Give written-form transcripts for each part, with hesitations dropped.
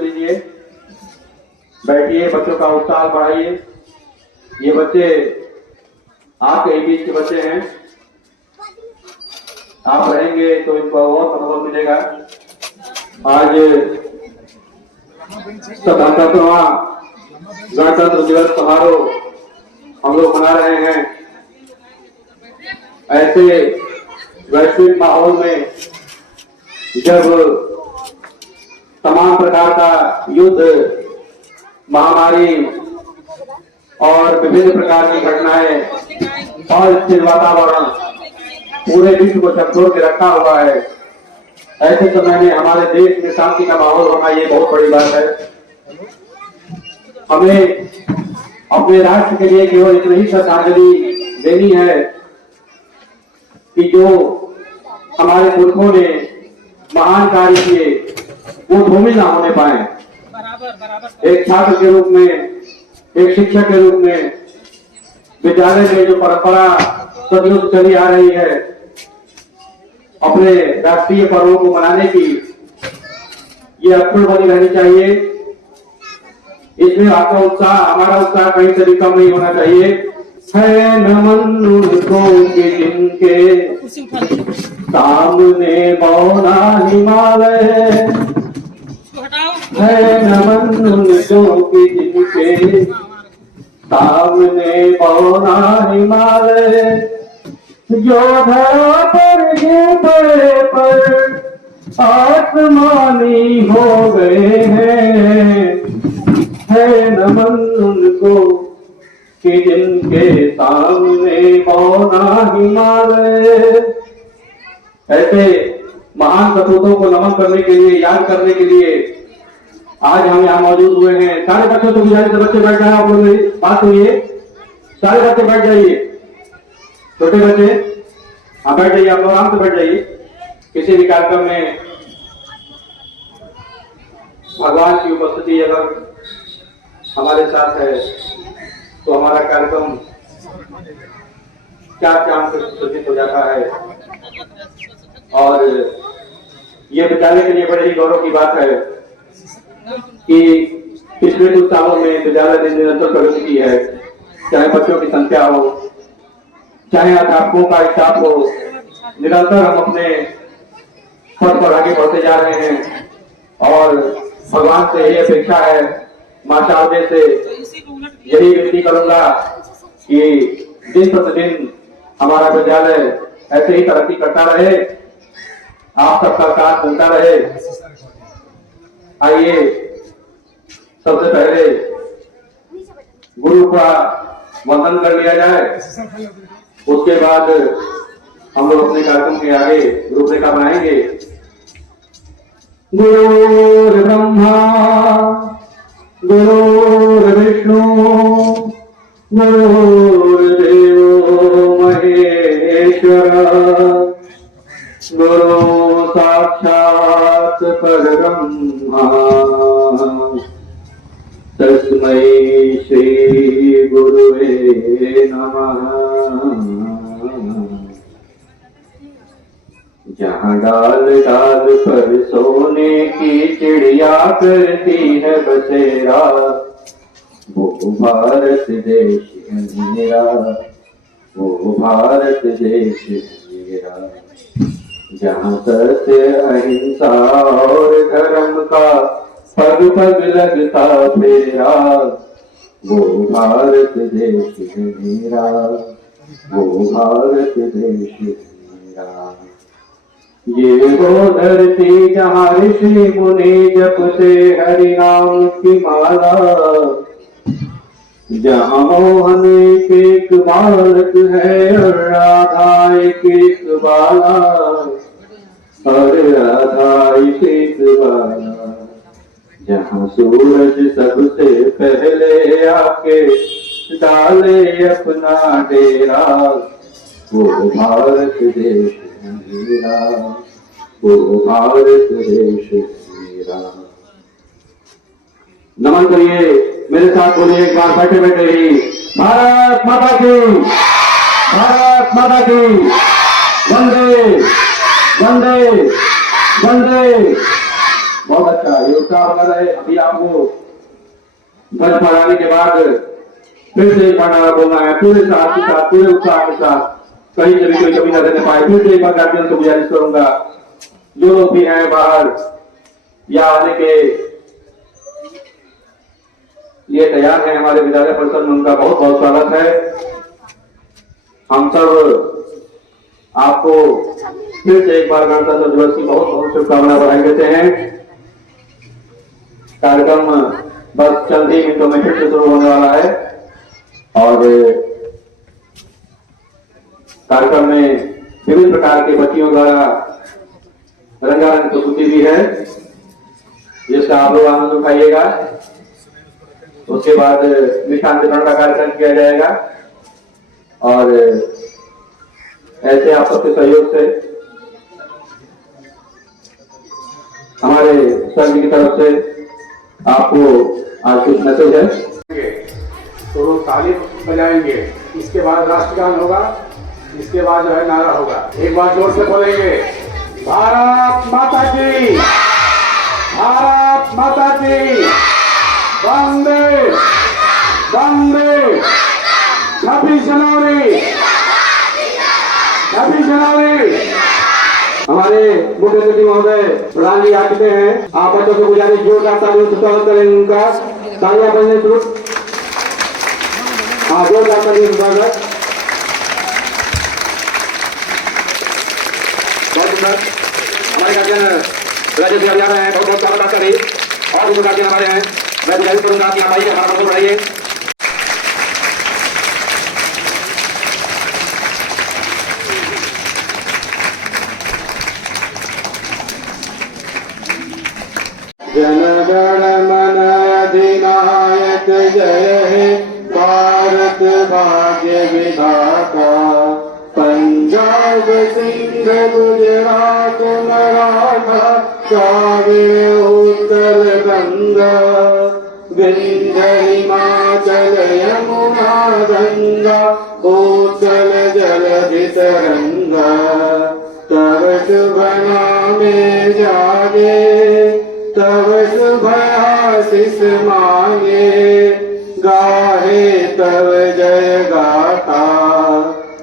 लीजिए, बैठिए, बच्चों का उत्साह बढ़ाइए। ये बच्चे आपके बीच के बच्चे हैं, आप रहेंगे तो इनको और अनुभव मिलेगा। आज 77वां गणतंत्र दिवस समारोह हम लोग मना रहे हैं। ऐसे वैश्विक माहौल में जब तमाम प्रकार का युद्ध, महामारी और विभिन्न प्रकार की घटनाएं अस्थिर वातावरण पूरे विश्व को झकझोर के रखा हुआ है। ऐसे समय में हमारे देश में शांति का माहौल होना ये बहुत बड़ी बात है। हमें अपने राष्ट्र के लिए केवल इतनी ही श्रद्धांजलि देनी है कि जो हमारे पुरखों ने महान कार्य किए वो धूमिल ना होने पाए। एक छात्र के रूप में, एक शिक्षक के रूप में विद्यालय में जो परंपरा सदियों से चली आ रही है अपने राष्ट्रीय पर्वों को मनाने की, ये अक्षुण्ण बनी रहनी चाहिए। इसमें आपका उत्साह, हमारा उत्साह कहीं से भी कम नहीं होना चाहिए। है नमन उनको कि जिनके सामने मौना हिमालय, है नमन उनको कि जिनके सामने मौना हिमालय, जो धरा पर गिरे पर आसमानी हो गए हैं, है नमन उनको कि जिनके सामने मौना हिमालय। ऐसे महान सपूतों को नमन करने के लिए, याद करने के लिए आज हम यहाँ मौजूद हुए हैं। सारे बच्चों को गुजारिश, बच्चे बैठ जाए, आप लोग मेरी बात सुनिए, सारे बच्चे बैठ जाइए, छोटे बच्चे हाँ बैठ जाइए, आप लोग आराम से बैठ जाइए। किसी भी कार्यक्रम में भगवान की उपस्थिति अगर हमारे साथ है तो हमारा कार्यक्रम चार चांद से सुशोभित हो जाता है। और ये विद्यालय के लिए बड़े ही गौरव की बात है कि पिछले कुछ सालों में विद्यालय ने निरंतर प्रगति की है। चाहे बच्चों की संख्या हो, चाहे अध्यापकों का स्टाफ हो, निरंतर हम अपने पद पर आगे बढ़ते जा रहे हैं। और भगवान से यही अपेक्षा है, माँ शारदे से यही विनती करूंगा कि दिन प्रतिदिन हमारा विद्यालय ऐसे ही तरक्की करता रहे, आप सबका साथ मिलता रहे। आइए सबसे पहले गुरु का वंदन कर लिया जाए, उसके बाद हम लोग अपने कार्यक्रम के आगे रूपरेखा बनाएंगे। गुरु ब्रह्मा गुरु विष्णु गुरुर्देवो महेश्वर, गुरु साक्षात् परब्रह्मा, तस्मै श्री गुरुवे नमः। जहाँ डाल डाल पर सोने की चिड़िया करती है बसेरा, वो भारत देश है मेरा, वो भारत देश है मेरा। जहाँ सत्य अहिंसा और धर्म का पग पग लगता फेरा, वो भारत देश है मेरा, वो भारत देश है मेरा। ये वो धरती जहाँ ऋषि मुनि जपते हरि नाम की माला, जहाँ मोहन एक बालक है और राधा एक बाला, और राधा एक बाला। जहाँ सूरज सबसे पहले आके डाले अपना डेरा, वो भारत देश है मेरा, वो भारत देश है मेरा। नमन करिए, मेरे साथ बोलिए एक बार बैठे बैठे ही, भारत माता की, भारत माता की, वंदे वंदे वंदे। बहुत अच्छा, ये उत्साह बना रहे। अभी आपको ध्वज फहराने के बाद फिर से एक बार नारा बोलना है, पूरे साथ के साथ, पूरे उत्साह के साथ, कहीं से भी कोई कमी न रहने पाए। फिर से एक बार गार्जियन से गुजारिश करूंगा, जो लोग भी हैं बाहर या आने के लिए तैयार हैं हमारे विद्यालय परिसर में, उनका बहुत बहुत स्वागत है। हम सब आपको फिर से एक बार गणतंत्र दिवस की बहुत बहुत शुभकामनाएं बधाई देते हैं। कार्यक्रम बस चंद ही मिनटों में फिर से शुरू होने वाला है और कार्यक्रम में विभिन्न प्रकार के बच्चियों द्वारा रंगारंग प्रस्तुति भी है, जिसका आप लोग आनंद उठाइएगा। उसके बाद मिष्ठान वितरण का कार्यक्रम किया जाएगा और ऐसे आप सबके सहयोग से हमारे सर जी की तरफ से आपको आज कुछ मैसेज है। तो लोग ताली बजाएंगे, इसके बाद राष्ट्रगान होगा, इसके बाद जो है नारा होगा। एक बार जोर से बोलेंगे, भारत माता की, भारत माता की, वंदे वंदे। 26 जनवरी, 26 जनवरी। हमारे मुख्य अतिथि महोदय प्रधान जी आ चुके हैं। आप बच्चों से गुजारिश जोरदार तालियों से स्वागत करेंगे उनका। तालियां बजने शुरू। हाँ, जोरदार तालियों से स्वागत। बहुत सुंदर। हमारे गार्जियन राजेश जी आ रहे हैं, बहुत बहुत स्वागत करें। और भी गार्जियन हमारे हैं, मैं गुजारिश करूंगा कि आप आइए, हमारा मंत्र बढ़ाइए। जनगण मन अधिनायक जय हे, भारत भाग्य विधाता। पंजाब सिंध गुजरात मराठा, कावेरी उत्कल गंगा, विंध्य हिमाचल यमुना गंगा, उत्कल जलधि तरंगा। तव शुभ नामे जागे, तव शुभ आशीष मांगे, गाहे तव जय गाथा।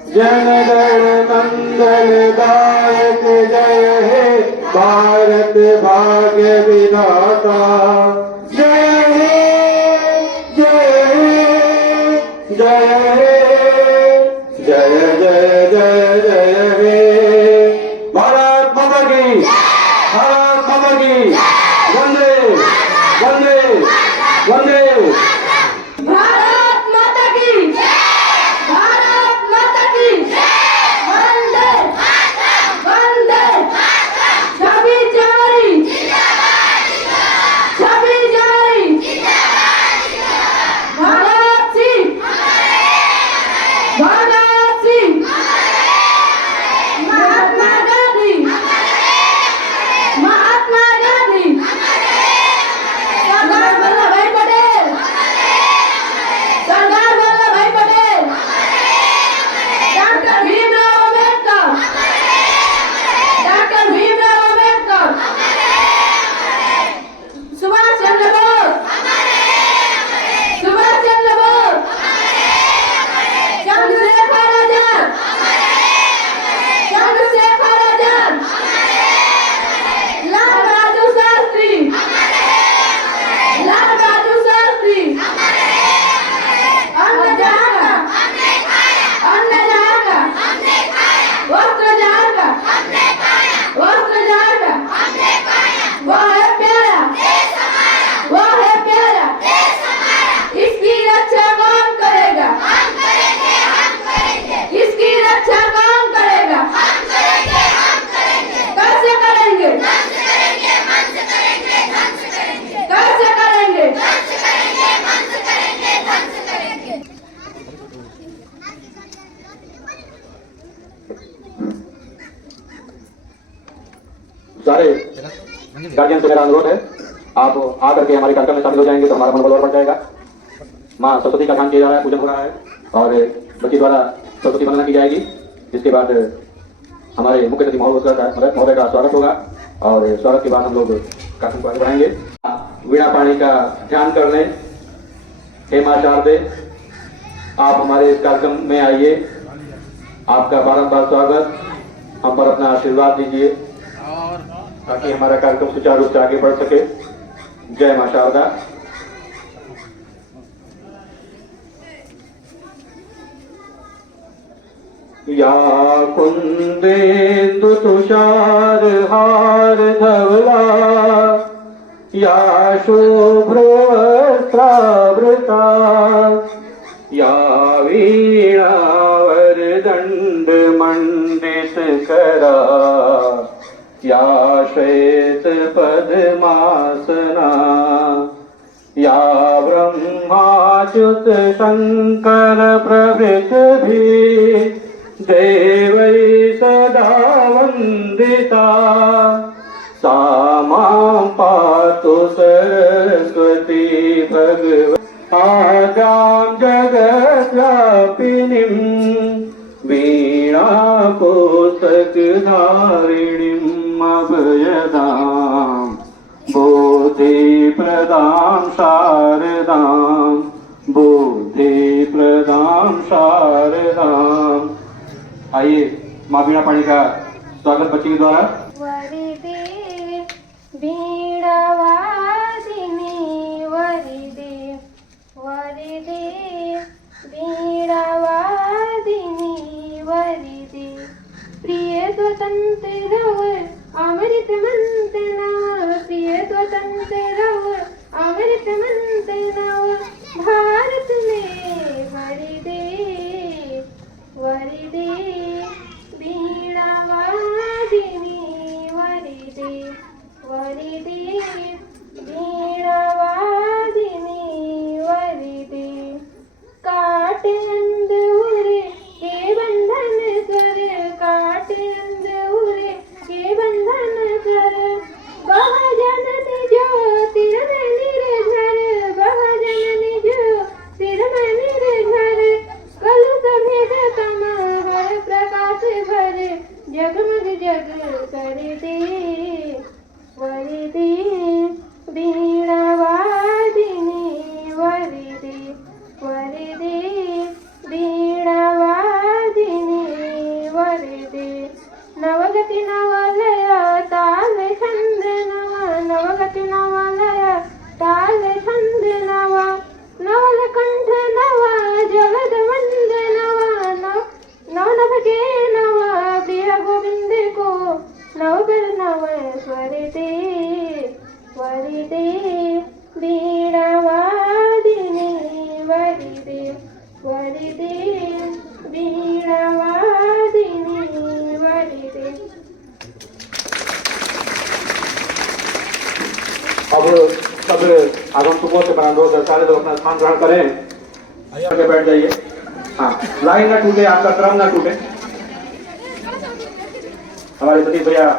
जनगण मंगल दायक जय हे, भारत भाग्य विधाता। जय हे जय हे जय हे, जय जय जय जय हे। भारत माता की, भारत माता की, वंदे वंदे वंदे। भारत माता की, भारत माता की, वंदे वंदे। 26 जनवरी, 26 जनवरी। भगत सिंह, भगत सिंह, महात्मा गांधी, महात्मा गांधी, सरदार वल्लभ भाई पटेल, सरदार वल्लभ भाई पटेल, डॉक्टर भीमराव अम्बेडकर, डॉक्टर भीमराव अम्बेडकर, सुभाष चंद्र बोस, सुभाष चंद्र बोस, चंद्रशेखर आजाद, चंद्रशेखर आजाद, लाल बहादुर शास्त्री, लाल बहादुर शास्त्री। अन्न जहाँ का, अन्न जहाँ का, वस्त्र जहाँ का, वस्त्र जहाँ का, वो है प्यारा, वो है प्यारा। इसकी रक्षा कौन करेगा? इसकी रक्षा कौन करेगा? कैसे करेंगे? कैसे करेंगे? सारे गार्जियन से मेरा अनुरोध है, आप आकर के हमारे कार्यक्रम में शामिल हो जाएंगे तो हमारा मनोबल और बढ़ जाएगा। माँ सरस्वती का ध्यान किया जा रहा है, पूजन हो रहा है और बच्ची द्वारा सरस्वती वंदना की जाएगी। इसके बाद हमारे मुख्य अतिथि महोदय का स्वागत होगा और स्वागत के बाद हम लोग कार्यक्रम को आगे बढ़ाएंगे। वीणा पाणी का ध्यान कर लें। हे माँ शारदे, आप हमारे इस कार्यक्रम में आइए, आपका बारंबार स्वागत। हम पर अपना आशीर्वाद दीजिए ताकि हमारा कार्यक्रम सुचारू रूप से आगे बढ़ सके। जय मां शारदा। या कुंदेन्दु तुषार हार धवला, या शुभ्रवस्त्रावृता, या वीणा वरदायिनी, दंड मंडित करा, या श्वेत पद्मासना, या ब्रह्माच्युत शंकर प्रभृत भी देवै सदा वंदिता, सा मां पातु सरस्वती भगवती आद्यां जगद्व्यापिनीं वीणा पुस्तकधारिणीम् अभयदां बुद्धिप्रदां शारदां बुद्धिप्रदां शारदां। आइए माँ वीणा पाणी का स्वागत बच्ची के द्वारा। वरिदे वीणावादिनी वरिदे वरिदे वीणावादिनी वरिदे, प्रिय स्वतंत्र रव अमृत मंत नव, प्रिय स्वतंत्र रव अमृत मंत नव, भारत में वरिदे वरिदे वीणावादिनी वरिदे वरिदे वीणावादिनी वरिदे, काटे अंधुरे के बंधन कर, काटे अंधुरे के बंधन कर, बहुजन निजो सिर में निर्धर, बहुजन निजो सिर में निर्धर, कलु सभेद तम हर प्रकाश भर, जगमग जग कर दे वरिदे वीणावादिनी वरिदे वरिदे वीणावादिनी वरिदे, नवगति नवलय ताल छंद नव, नवगति नवलय ताल छंद नव, नवल कंठ नव जगद वंद नव, नवनभ के नव प्रिय गोविंद को, नवकर नव स्वर दे वरिदे वीणावादिनी वरिदे वरिदे वीणावादिनी वरिदे। अब सब आगंतुकों से बना दो, सारे लोग अपना स्थान ग्रहण करें, आगे बैठ जाइए। हाँ, लाइन ना टूटे, आपका क्रम ना टूटे। हमारे सतीश भैया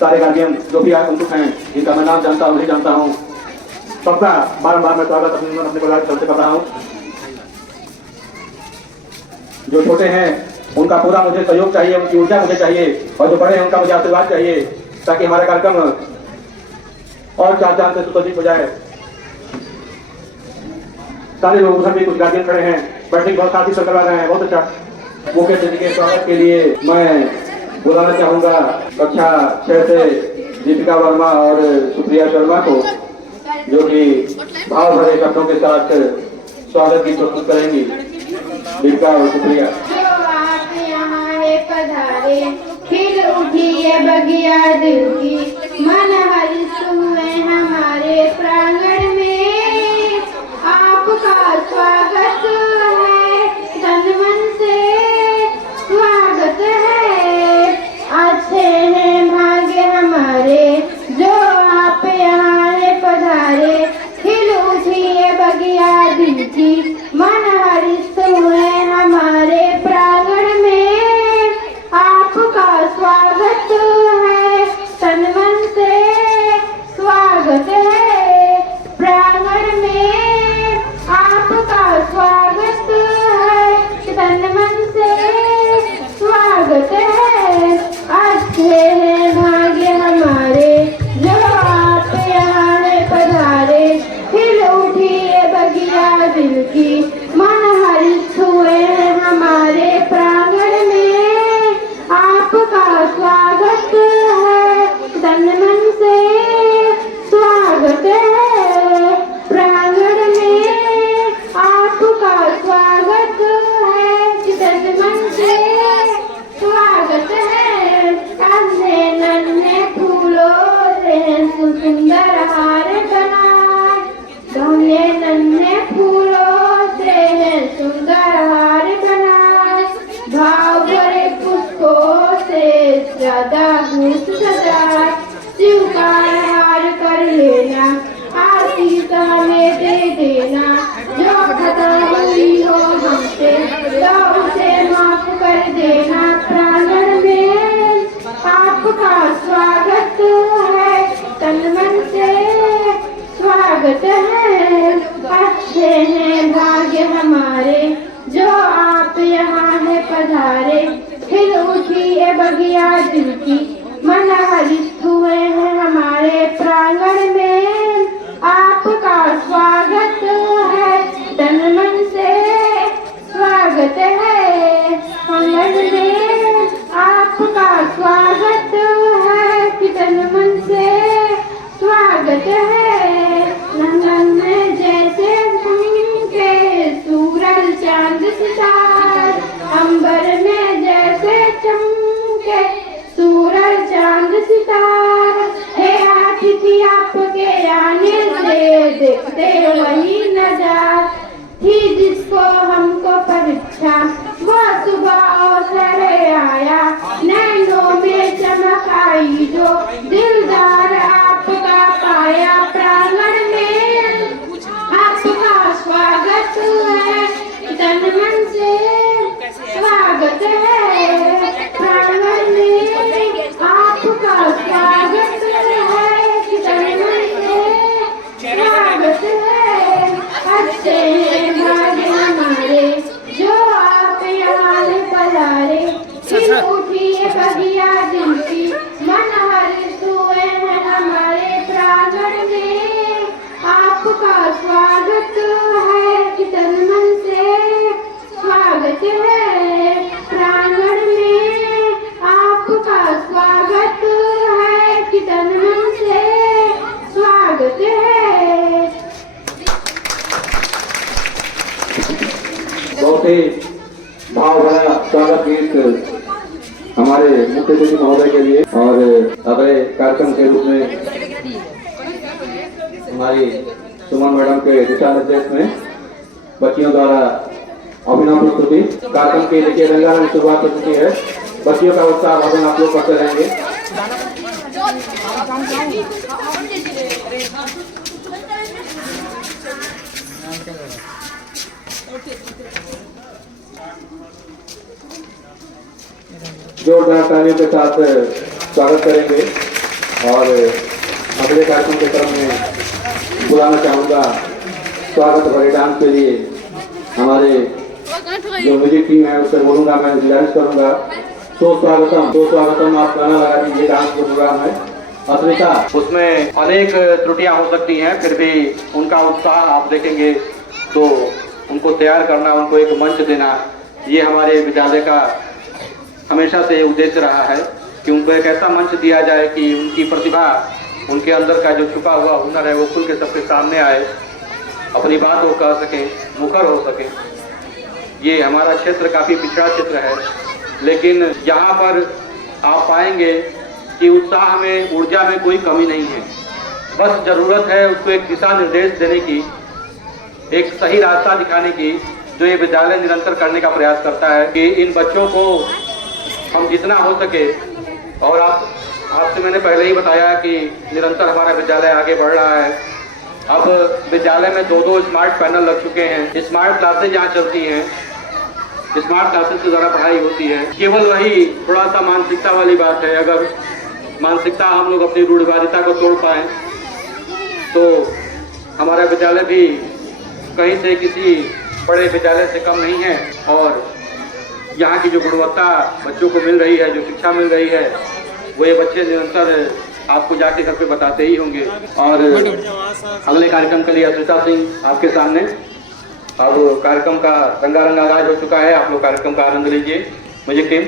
सारे गार्जियन जो भी आगंतुक हैं, जिनका मैं नाम जानता हूँ नहीं जानता हूँ, सबका बारम्बार मैं स्वागत अपने परिवार की तरफ से कर रहा हूँ। जो छोटे हैं उनका पूरा मुझे सहयोग चाहिए, उनकी ऊर्जा मुझे चाहिए, और जो बड़े हैं उनका मुझे आशीर्वाद चाहिए, ताकि हमारा कार्यक्रम और चार चांद से सुसज्जित हो जाए। सारे लोग उधर भी कुछ गार्जियन खड़े हैं, बैठक बहुत साथी करवा रहे हैं, बहुत अच्छा। मुख्य अतिथि के स्वागत के लिए मैं बुलाना चाहूंगा कक्षा 6 से दीपिका वर्मा और सुप्रिया शर्मा को, जो कि भाव भरे शब्दों के साथ स्वागत की प्रस्तुत करेंगी। दीपिका और सुप्रिया। जो आप यहाँ है पधारे, खिल उठी है बगिया दिल की, मन हर्ष हुए हमारे प्रांगण में, आपका स्वागत है तन मन से स्वागत है, अच्छे हैं भाग्य हमारे जो आप यहाँ है पधारे, खिल उठी है बगिया दिल की, मन हर्ष हुए हमारे प्रांगण में, आपका स्वागत है तन ज्यादा घूस सजा स्वीकार हार कर लेना आरती हमें दे देना जो खता हुई हो हमसे तो उसे माफ कर देना प्रांगण में आपका स्वागत है तन मन से स्वागत है अच्छे हैं भाग्य हमारे जो आप यहाँ है पधारे फिर उठी बगिया दिल की मन हरित हुए हैं हमारे प्रांगण में आपका स्वागत है तन मन से स्वागत है आंगन में आपका स्वागत है कि तन मन से स्वागत है लंदन में जैसे के सूरज चांद सितार अंबर में जैसे चमके सूरज चांद सितार है आतिथ्य आपके आने से देखते वही नजार थी जिसको हमको परीक्षा वो सुबह अवसर आया नैनों में चमक आई जो दिलदार आपका पाया प्रांगण में आपका स्वागत है तन मन से स्वागत है प्रांगण में आपका स्वागत है तन मन से स्वागत है अच्छे भाग्य हमारे जो आप यहाँ पधारे फिर उठी बगिया दिल की मन हरित हुए हैं हमारे प्रांगण में आपका स्वागत है कि तन मन से स्वागत है प्रांगण में आपका स्वागत है कि तन मन से स्वागत है। बहुत ही भाव भरा स्वागत गीत हमारे मुख्य अतिथि महोदय के लिए और अगले कार्यक्रम के रूप में हमारी सुमन मैडम के दिशा निर्देश में बच्चियों द्वारा अभिनव प्रस्तुति कार्यक्रम के लिए रंगारंग शुरुआत हो चुकी है। बच्चियों का उत्साह वर्धन आप लोग करते रहेंगे। जोरदार तालियों के साथ स्वागत करेंगे और अगले कार्यक्रम के क्रम में बुलाना चाहूँगा स्वागत भरे डांस के लिए हमारे जो म्यूजिक टीम है उससे बोलूँगा, मैं गुजारिश करूँगा स्वागतम आप गाना लगा दीजिए। डांस का प्रोग्राम है अस्मिता, उसमें अनेक त्रुटियां हो सकती हैं, फिर भी उनका उत्साह आप देखेंगे तो उनको तैयार करना, उनको एक मंच देना, ये हमारे विद्यालय का हमेशा से उद्देश्य रहा है कि उनको एक ऐसा मंच दिया जाए कि उनकी प्रतिभा, उनके अंदर का जो छुपा हुआ हुनर है वो खुल के सबके सामने आए, अपनी बात वो कह सकें, मुखर हो सकें। ये हमारा क्षेत्र काफ़ी पिछड़ा क्षेत्र है, लेकिन यहाँ पर आप पाएंगे कि उत्साह में, ऊर्जा में कोई कमी नहीं है। बस ज़रूरत है उसको एक दिशा निर्देश देने की, एक सही रास्ता दिखाने की, जो ये विद्यालय निरंतर करने का प्रयास करता है कि इन बच्चों को हम जितना हो सके, और आपसे मैंने पहले ही बताया कि निरंतर हमारा विद्यालय आगे बढ़ रहा है। अब विद्यालय में 2-2 स्मार्ट पैनल लग चुके हैं। स्मार्ट क्लासेज जहाँ चलती हैं, स्मार्ट क्लासेज के द्वारा पढ़ाई होती है। केवल वही थोड़ा सा मानसिकता वाली बात है, अगर मानसिकता हम लोग अपनी रूढ़िवादिता को तोड़ पाएँ तो हमारा विद्यालय भी कहीं से किसी बड़े विद्यालय से कम नहीं है। और यहाँ की जो गुणवत्ता बच्चों को मिल रही है, जो शिक्षा मिल रही है, वो ये बच्चे निरंतर आपको जाके घर पे बताते ही होंगे। और अगले कार्यक्रम के लिए अस्मिता सिंह आपके सामने। अब कार्यक्रम का रंगारंग आगाज हो चुका है, आप लोग कार्यक्रम का आनंद लीजिए। Music team.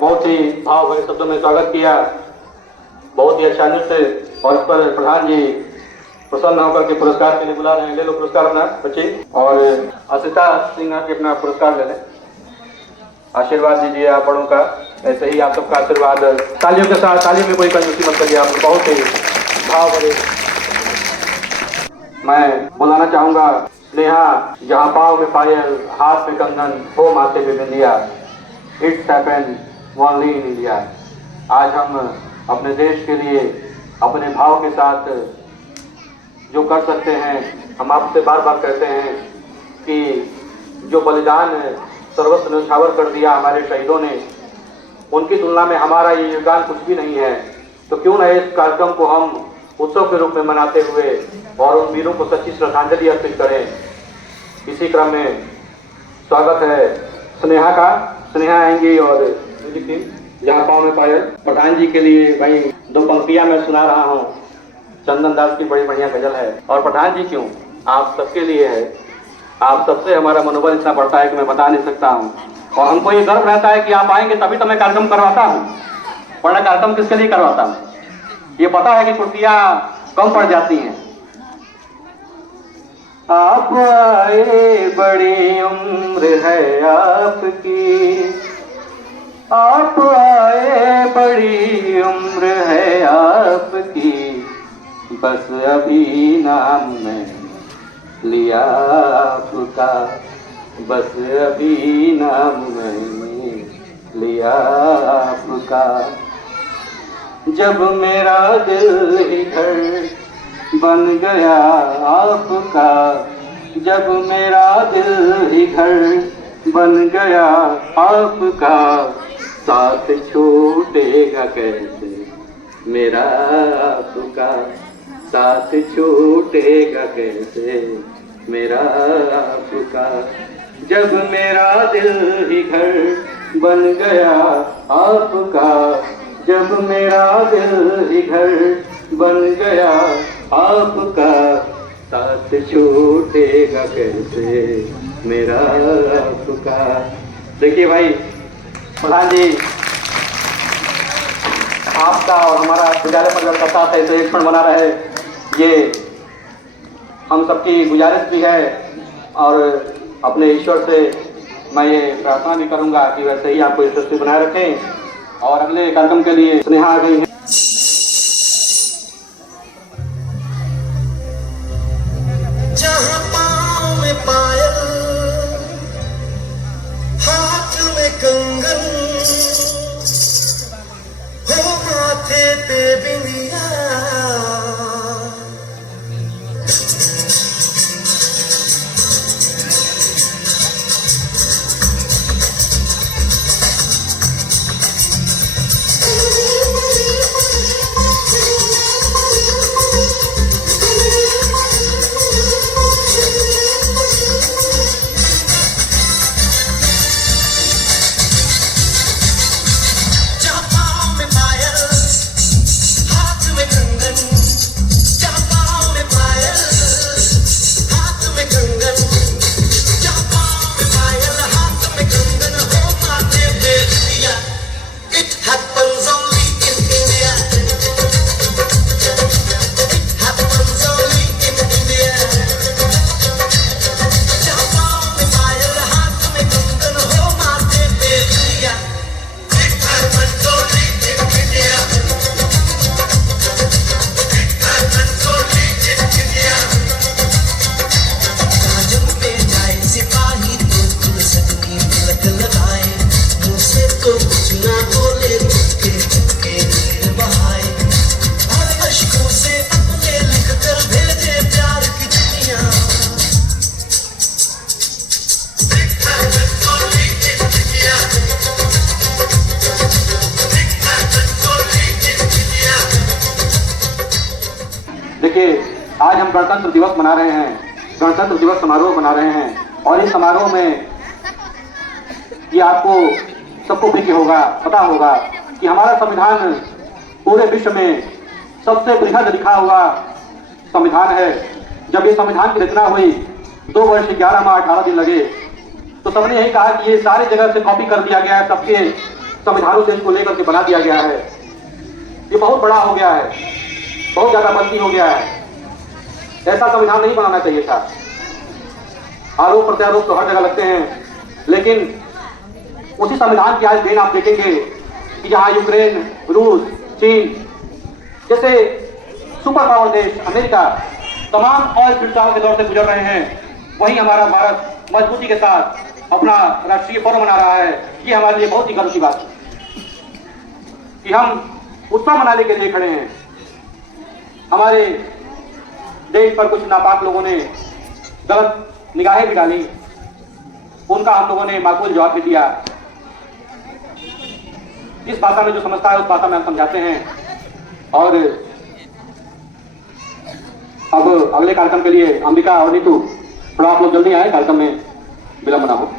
बहुत ही भाव भरे शब्दों में स्वागत किया। बहुत ही अच्छा नृत्य, और इस पर प्रधान जी प्रसन्न होकर के पुरस्कार के लिए बुला रहे हैं। ले लो पुरस्कार अपना बच्चे, और असिता सिंह के अपना पुरस्कार ले लें। आशीर्वाद दीजिए आप बड़ों का, ऐसे ही आप सबका आशीर्वाद तालियों के साथ, तालियों में कोई कंजूसी मत करिए आप, बहुत ही भाव भरे। मैं बुलाना चाहूंगा स्नेहा, जहाँ पाँव में पायल, हाथ में कंगन, हो माथे पे बिंदिया, it's happened only in India. आज हम अपने देश के लिए अपने भाव के साथ जो कर सकते हैं, हम आपसे बार बार कहते हैं कि जो बलिदान सर्वस्व न्यौछावर कर दिया हमारे शहीदों ने, उनकी तुलना में हमारा ये योगदान कुछ भी नहीं है। तो क्यों न इस कार्यक्रम को हम उत्सव के रूप में मनाते हुए और उन वीरों को सच्ची श्रद्धांजलि अर्पित करें। इसी क्रम में स्वागत है स्नेहा का। स्नेहा आएंगी और जहाँ पाँव में पायल। प्रधान जी के लिए भाई 2 पंक्तियां मैं सुना रहा हूँ। चंदन दास की बड़ी बढ़िया गजल है, और प्रधान जी क्यों, आप सबके लिए है। आप सबसे हमारा मनोबल इतना बढ़ता है कि मैं बता नहीं सकता हूँ, और हमको ये गर्व रहता है कि आप आएंगे तभी तो मैं कार्यक्रम करवाता हूँ, वरना कार्यक्रम किसके लिए करवाता हूँ। ये पता है कि कुर्सियाँ कम पड़ जाती हैं। आप आए बड़ी उम्र है आपकी, आप आए बड़ी उम्र है आपकी, बस अभी नाम मैंने लिया आपका, बस अभी नाम मैंने लिया आपका। जब मेरा दिल ही घर बन गया आपका, जब मेरा दिल ही घर बन गया आपका, साथ छूटेगा कैसे मेरा आपका, साथ छूटेगा कैसे मेरा आपका। जब मेरा दिल ही घर बन गया आपका, जब मेरा दिल ही घर बन गया आपका, साथ छूटेगा कैसे मेरा आपका। देखिए भाई प्रधान जी, आपका और हमारा विद्यालय परिषद का साथ है तो एक क्षण बना रहे, ये हम सबकी गुजारिश भी है। और अपने ईश्वर से मैं ये प्रार्थना भी करूंगा कि वैसे ही आपको यशस्वी बनाए रखें। और अगले कार्यक्रम के लिए स्नेहा आ गई है। जहाँ पाँव में पायल, हाथ में कंगन, हो माथे पे बिंदिया, आज हम गणतंत्र दिवस मना रहे हैं, गणतंत्र दिवस समारोह मना रहे हैं। और इस समारोह में ये आपको सबको भी होगा, पता होगा कि हमारा संविधान पूरे विश्व में सबसे बृहद लिखा हुआ संविधान है। जब ये संविधान की रचना हुई 2 वर्ष 11 माह 18 दिन लगे, तो सबने यही कहा कि ये सारी जगह से कॉपी कर दिया गया है, संविधानों से इसको लेकर के बना दिया गया है, ये बहुत बड़ा हो गया है, बहुत ज्यादा बंदी हो गया है। ऐसा संविधान नहीं बनाना चाहिए था। आरोप प्रत्यारोप तो हर जगह लगते हैं, लेकिन उसी संविधान की आज देन आप देखेंगे कि जहां यूक्रेन, रूस, चीन जैसे सुपर पावर देश, अमेरिका तमाम ऑयल पीड़िताओं के दौर से गुजर रहे हैं, वहीं हमारा भारत मजबूती के साथ अपना राष्ट्रीय पर्व मना रहा है। ये हमारे लिए बहुत ही गर्व की बात है कि हम उत्सव मनाने के लिए खड़े हैं। हमारे देश पर कुछ नापाक लोगों ने गलत निगाहें भी डाली, उनका हम लोगों ने माकूल जवाब भी दिया। जिस भाषा में जो समझता है उस भाषा में हम समझाते हैं। और अब अगले कार्यक्रम के लिए अंबिका और नीतू, थोड़ा आप लोग जल्दी आए, कार्यक्रम में विलंब ना हो।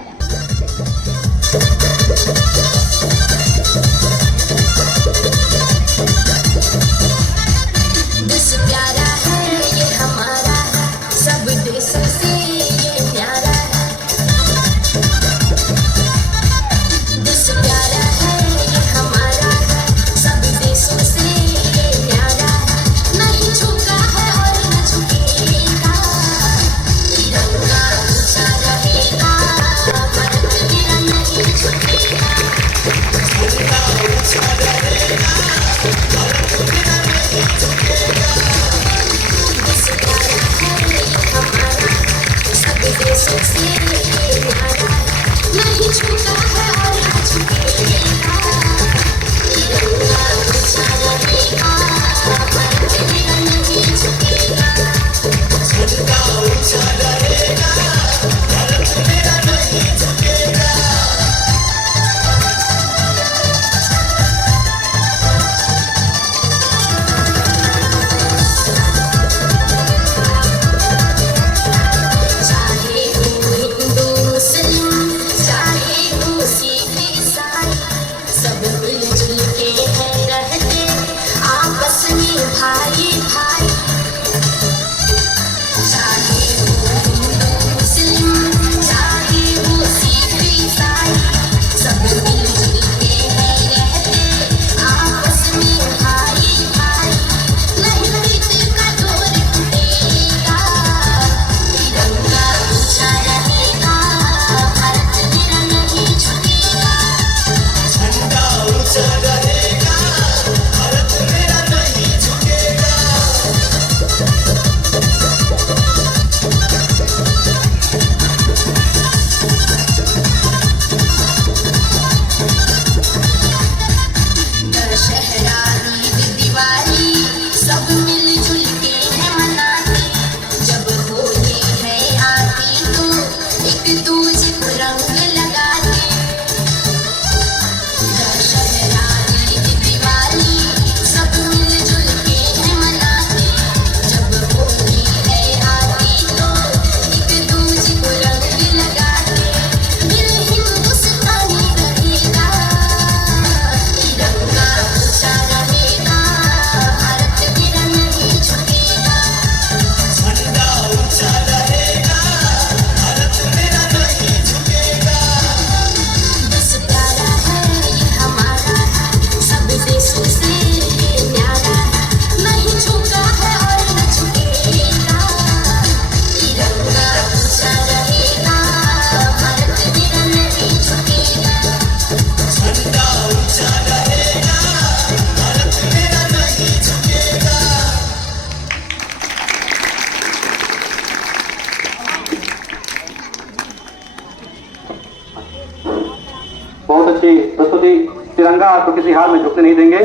प्रस्तुति। तिरंगा तो किसी हाल में झुकने नहीं देंगे।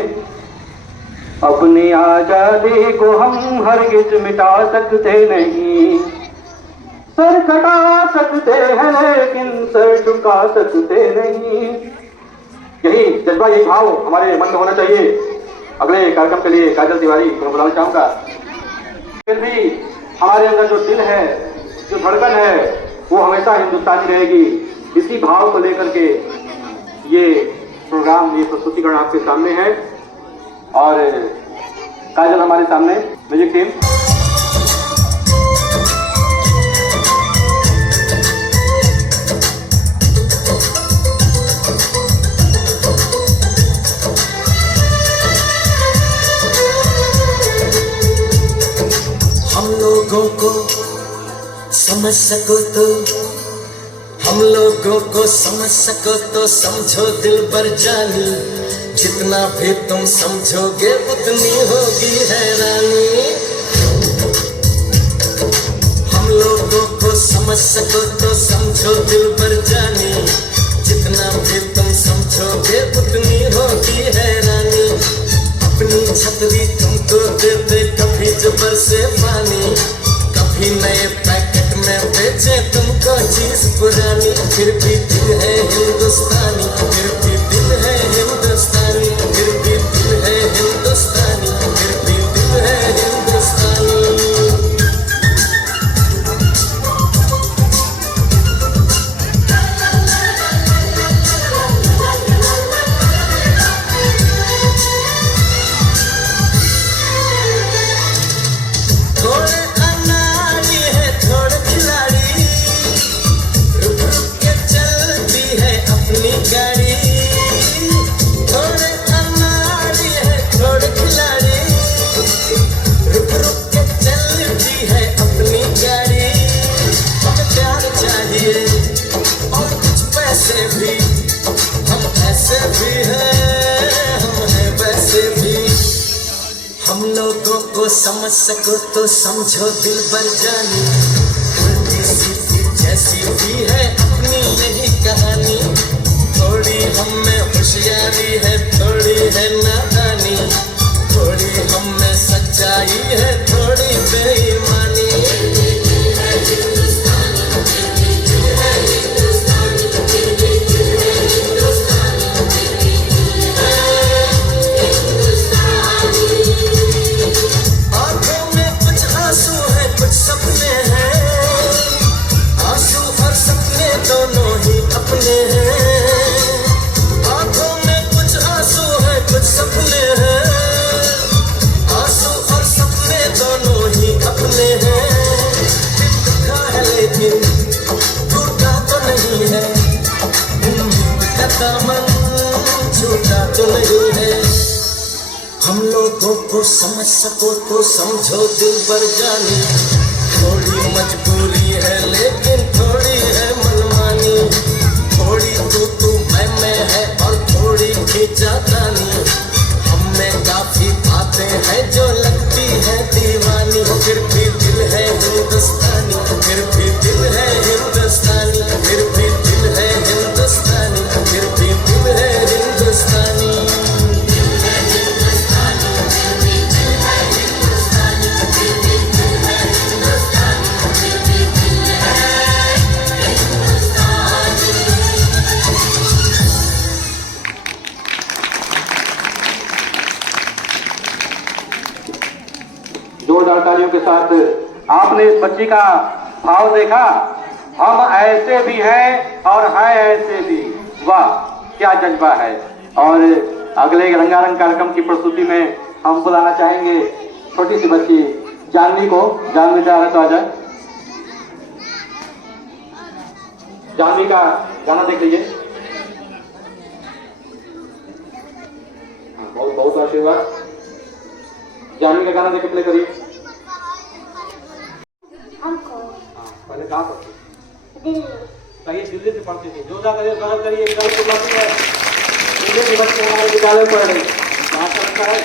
अपनी आजादी को हम हरगिज मिटा सकते नहीं, सर कटा सकते हैं लेकिन सर झुका सकते नहीं। यही जज्बा, यही भाव हमारे मन में होना चाहिए। अगले कार्यक्रम के लिए काजल तिवारी को बुलाना चाहूंगा। फिर भी हमारे अंदर जो दिल है, जो धड़कन है, वो हमेशा हिंदुस्तानी रहेगी। इसी भाव को लेकर के ये प्रोग्राम, ये प्रस्तुतिकरण आपके सामने है। और काजल हमारे सामने, म्यूजिक टीम। लोगों को समझ सको तो, हम लोगों को समझ सको तो समझो दिल भर जानी, जितना भी तुम समझोगे उतनी होगी हैरानी। हम लोगों को समझ सको तो समझो दिल भर जानी, जितना भी तुम समझोगे उतनी होगी हैरानी। अपनी छतरी तुमको दे दे कभी जबर से पानी, कभी नए पैकेट में बेचे तुमको चीज पुरानी, फिर भी दिल है हिंदुस्तानी, फिर भी दिल है हिंदुस्तानी, फिर भी दिल है हिंदुस्तानी, फिर भी दिल है हिंदुस्तानी। थोड़े अनाड़ी है थोड़े खिलाड़ी, रुक रुक के चलती है अपनी गाड़ी। थोड़े अनाड़ी है थोड़े खिलाड़ी, रुक रुक के चलती है अपनी गाड़ी। हमें प्यार चाहिए और कुछ पैसे भी, हम ऐसे भी हैं, हम हैं वैसे भी। हम लोगों को समझ सको तो समझो दिल भर जानी, उल्टी सीधी जैसी भी है अपनी यही कहानी। थोड़ी हम में होशियारी है थोड़ी है नादानी, थोड़ी हम में सच्चाई है थोड़ी बेईमानी। आंखों में कुछ आंसू है कुछ सपने हैं, आंसू और सपने दोनों ही अपने हैं। आंखों में कुछ आंसू है कुछ सपने हैं, आंसू और सपने दोनों ही अपने हैं। दिल दुखा है लेकिन टूटा तो नहीं है, उम्मीद का दामन छूटा तो नहीं है। हम लोगों को समझ सको तो समझो दिल भर जानी, थोड़ी मजबूरी है लेकिन थोड़ी है मनमानी। थोड़ी तू मैं है और थोड़ी खींचातानी, हम में काफी बातें हैं जो लगती है दीवानी। फिर भी दिल है हिंदुस्तानी, फिर भी दिल है हिंदुस्तानी, फिर भी दिल है हिंदुस्तानी, फिर भी दिल है हिंदुस्तानी। जोरदार तालियों के साथ आपने इस बच्ची का भाव देखा, हम ऐसे भी हैं और हैं ऐसे भी। वाह क्या जज्बा है। और अगले रंगारंग कार्यक्रम की प्रस्तुति में हम बुलाना चाहेंगे छोटी सी बच्ची जानवी को। जानवी तैयार है तो आ जाए। जानवी का गाना देख लीजिए। बहुत बहुत आशीर्वाद। जानवी का गाना देख के प्ले करिए। पहले कहाँ पढ़ती? दिल्ली। कहिए दिल्ली से पढ़ती थी। जोरदार करिए, स्वागत करिए। दिल्ली के बच्चे हमारे विद्यालय पढ़ रहे हैं। कहाँ से लगता है?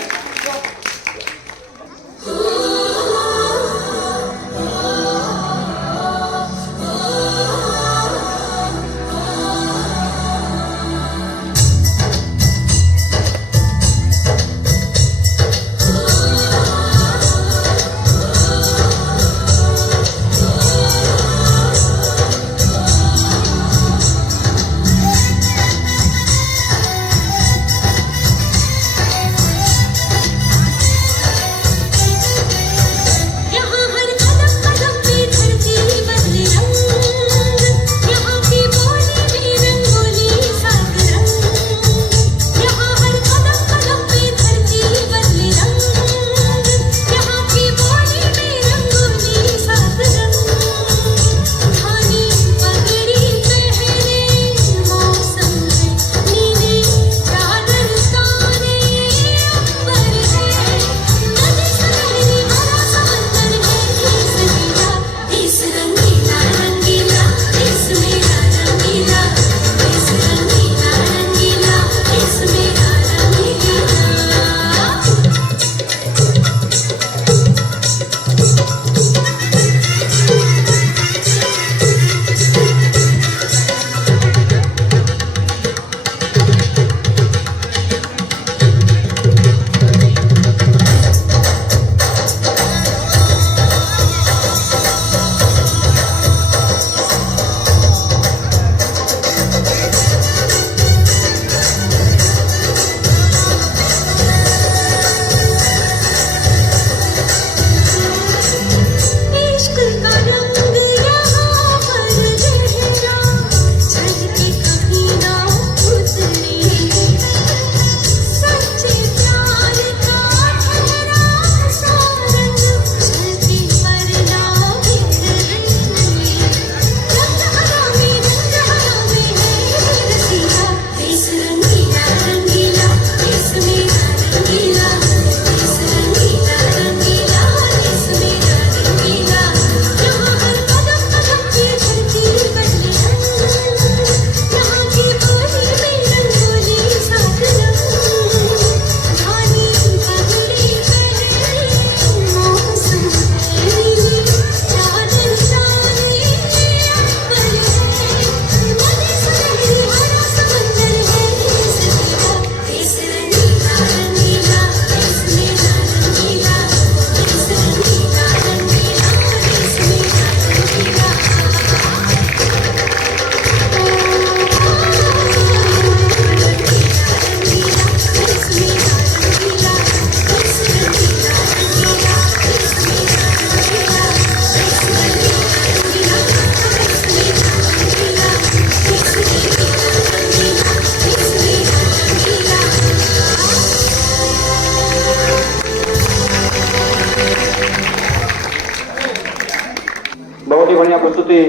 संतुष्टि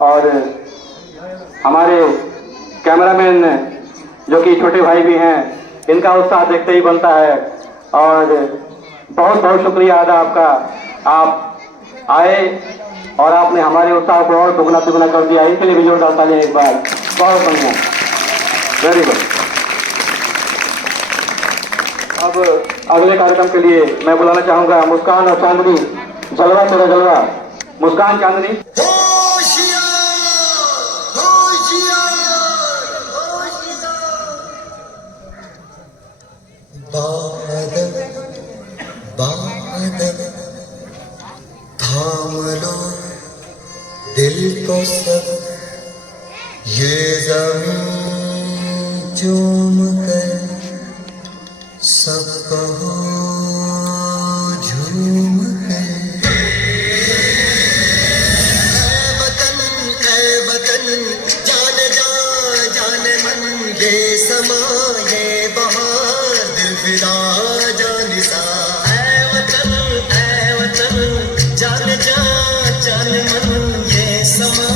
और हमारे कैमरामैन जो कि छोटे भाई भी हैं, इनका उत्साह देखते ही बनता है। और बहुत बहुत शुक्रिया अदा आपका, आप आए और आपने हमारे उत्साह को और दुगना तिगुना कर दिया, इसके लिए भी जोरदार तालियां एक बार। बहुत बढ़िया, वेरी गुड। अब अगले कार्यक्रम के लिए मैं बुलाना चाहूंगा मुस्कान और चांदनी, जलवा तेरा जलवा। मुस्कान, चांदनी। बादल बादल थाम लो दिल को सब, ये ज़मीं चूम कर सब कहो झूम कर। ऐ वतन जान जा जान मन, ये समा ये बहार दिल फिदा जान सा। ऐ वतन जान जा जान मन, ये समा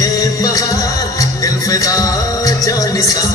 ये बहार दिल फिदा जान सा।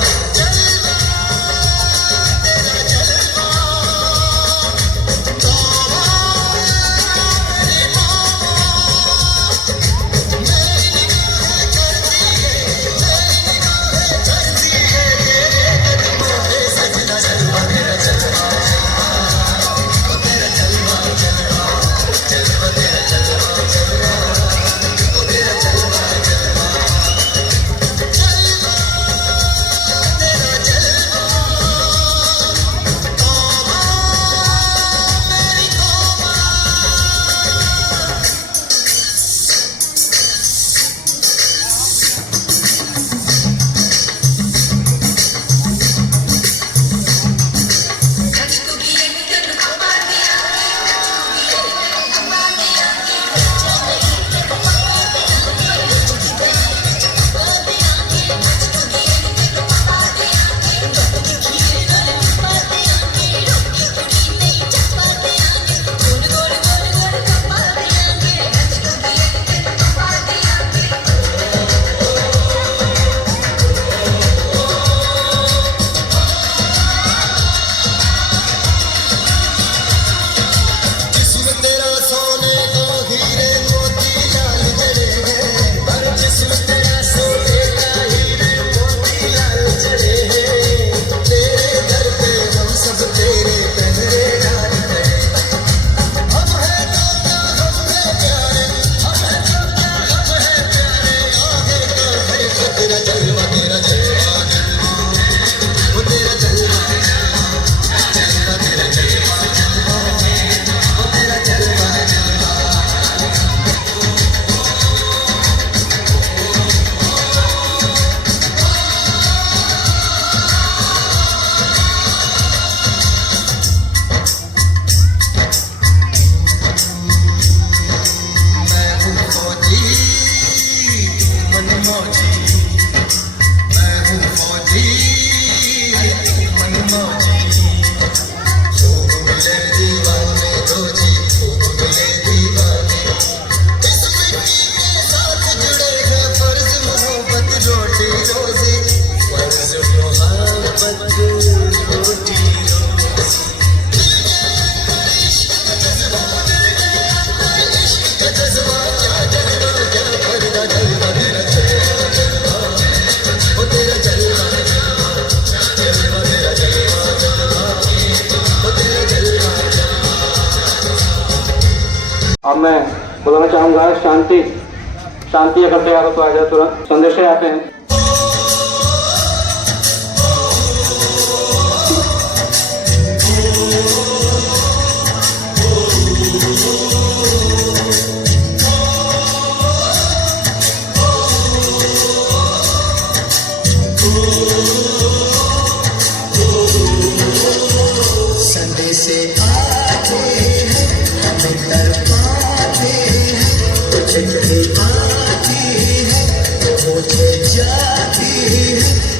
अब मैं बुलाना चाहूंगा शांति। शांति अगर तैयार हो तो आ जाए, तुरंत संदेश आते हैं।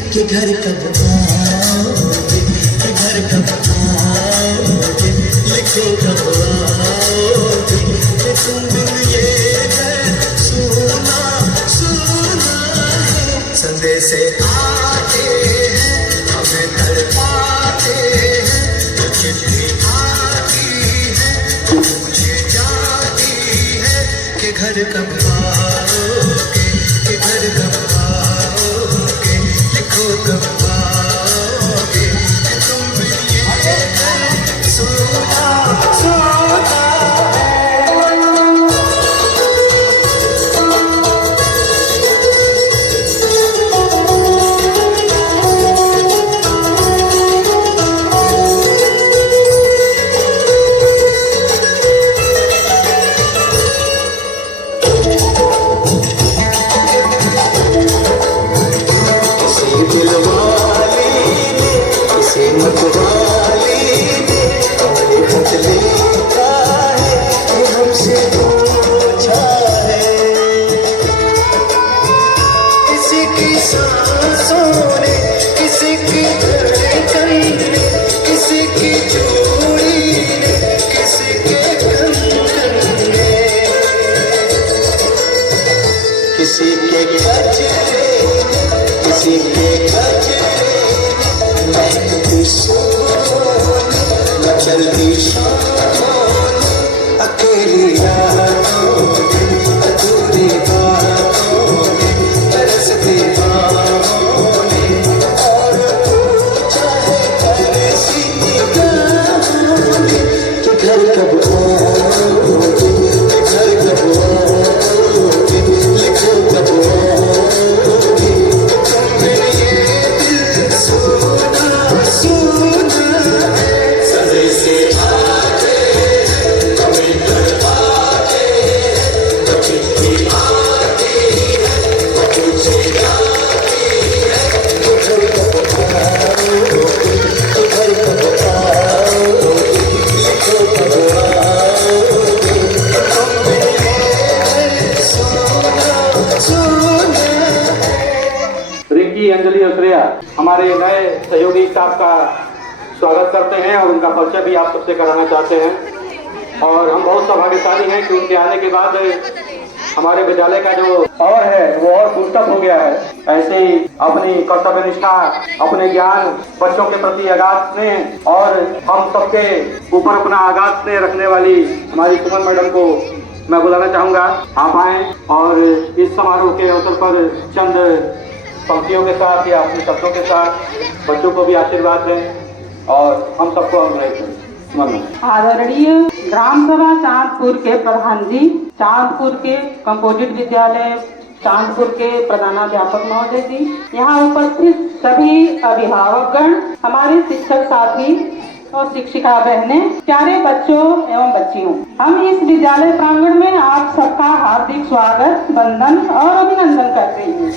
कि घर कब आओगे, कि घर कब आओगे, लिखो कब आओगे, कि तुम बिन ये घर सुना घर कब आओगे, कि घर कब आओगे, लिखो कब आओगे, कि तुम बिन ये घर सोना सोना है। किसी के गजरे, किसी के गजरे, महकती सुबह, मचलती शाम, अकेली रातों में, अधूरी बातों में, तरसती बाहों में, और चाहे ऐसी निगाहों में, कि घर कब आओगे, कि घर कब आओगे, लिखो कब आओगे, तुम बिन ये दिल सोना सोना है। सजे से आते कभी कर पाते, कभी भी आती है, तुझे आती है, घर कब आओगे, घर कब आओगे, लिखो कब आओगे, तुम बिन ये दिल सोना सोना है। रिंकी, अंजलि और श्रेया हमारे नए सहयोगी स्टाफ का स्वागत करते हैं और उनका परिचय भी आप सबसे कराना चाहते हैं। और हम बहुत सौभाग्यशाली हैं कि उनके आने के बाद हमारे विद्यालय का जो और है वो और बूस्टअप हो गया है। ऐसे ही अपनी कर्तव्य निष्ठा, अपने ज्ञान, बच्चों के प्रति आगाध स्नेह और हम सबके ऊपर अपना आगाध स्नेह रखने वाली हमारी सुमन मैडम को मैं बुलाना चाहूँगा। आप आएँ और इस समारोह के अवसर पर चंद पंक्तियों के साथ या अपने शब्दों के साथ बच्चों को भी आशीर्वाद दें और हम सबको अनुग्रहित करें। आदरणीय ग्राम सभा चांदपुर के प्रधान जी, चांदपुर के कंपोजिट विद्यालय चांदपुर के प्रधानाध्यापक महोदय जी, यहाँ उपस्थित सभी अभिभावकगण, हमारे शिक्षक साथी और शिक्षिका बहनें, प्यारे बच्चों एवं बच्चियों, हम इस विद्यालय प्रांगण में आप सबका हार्दिक स्वागत, वंदन और अभिनंदन करते हैं।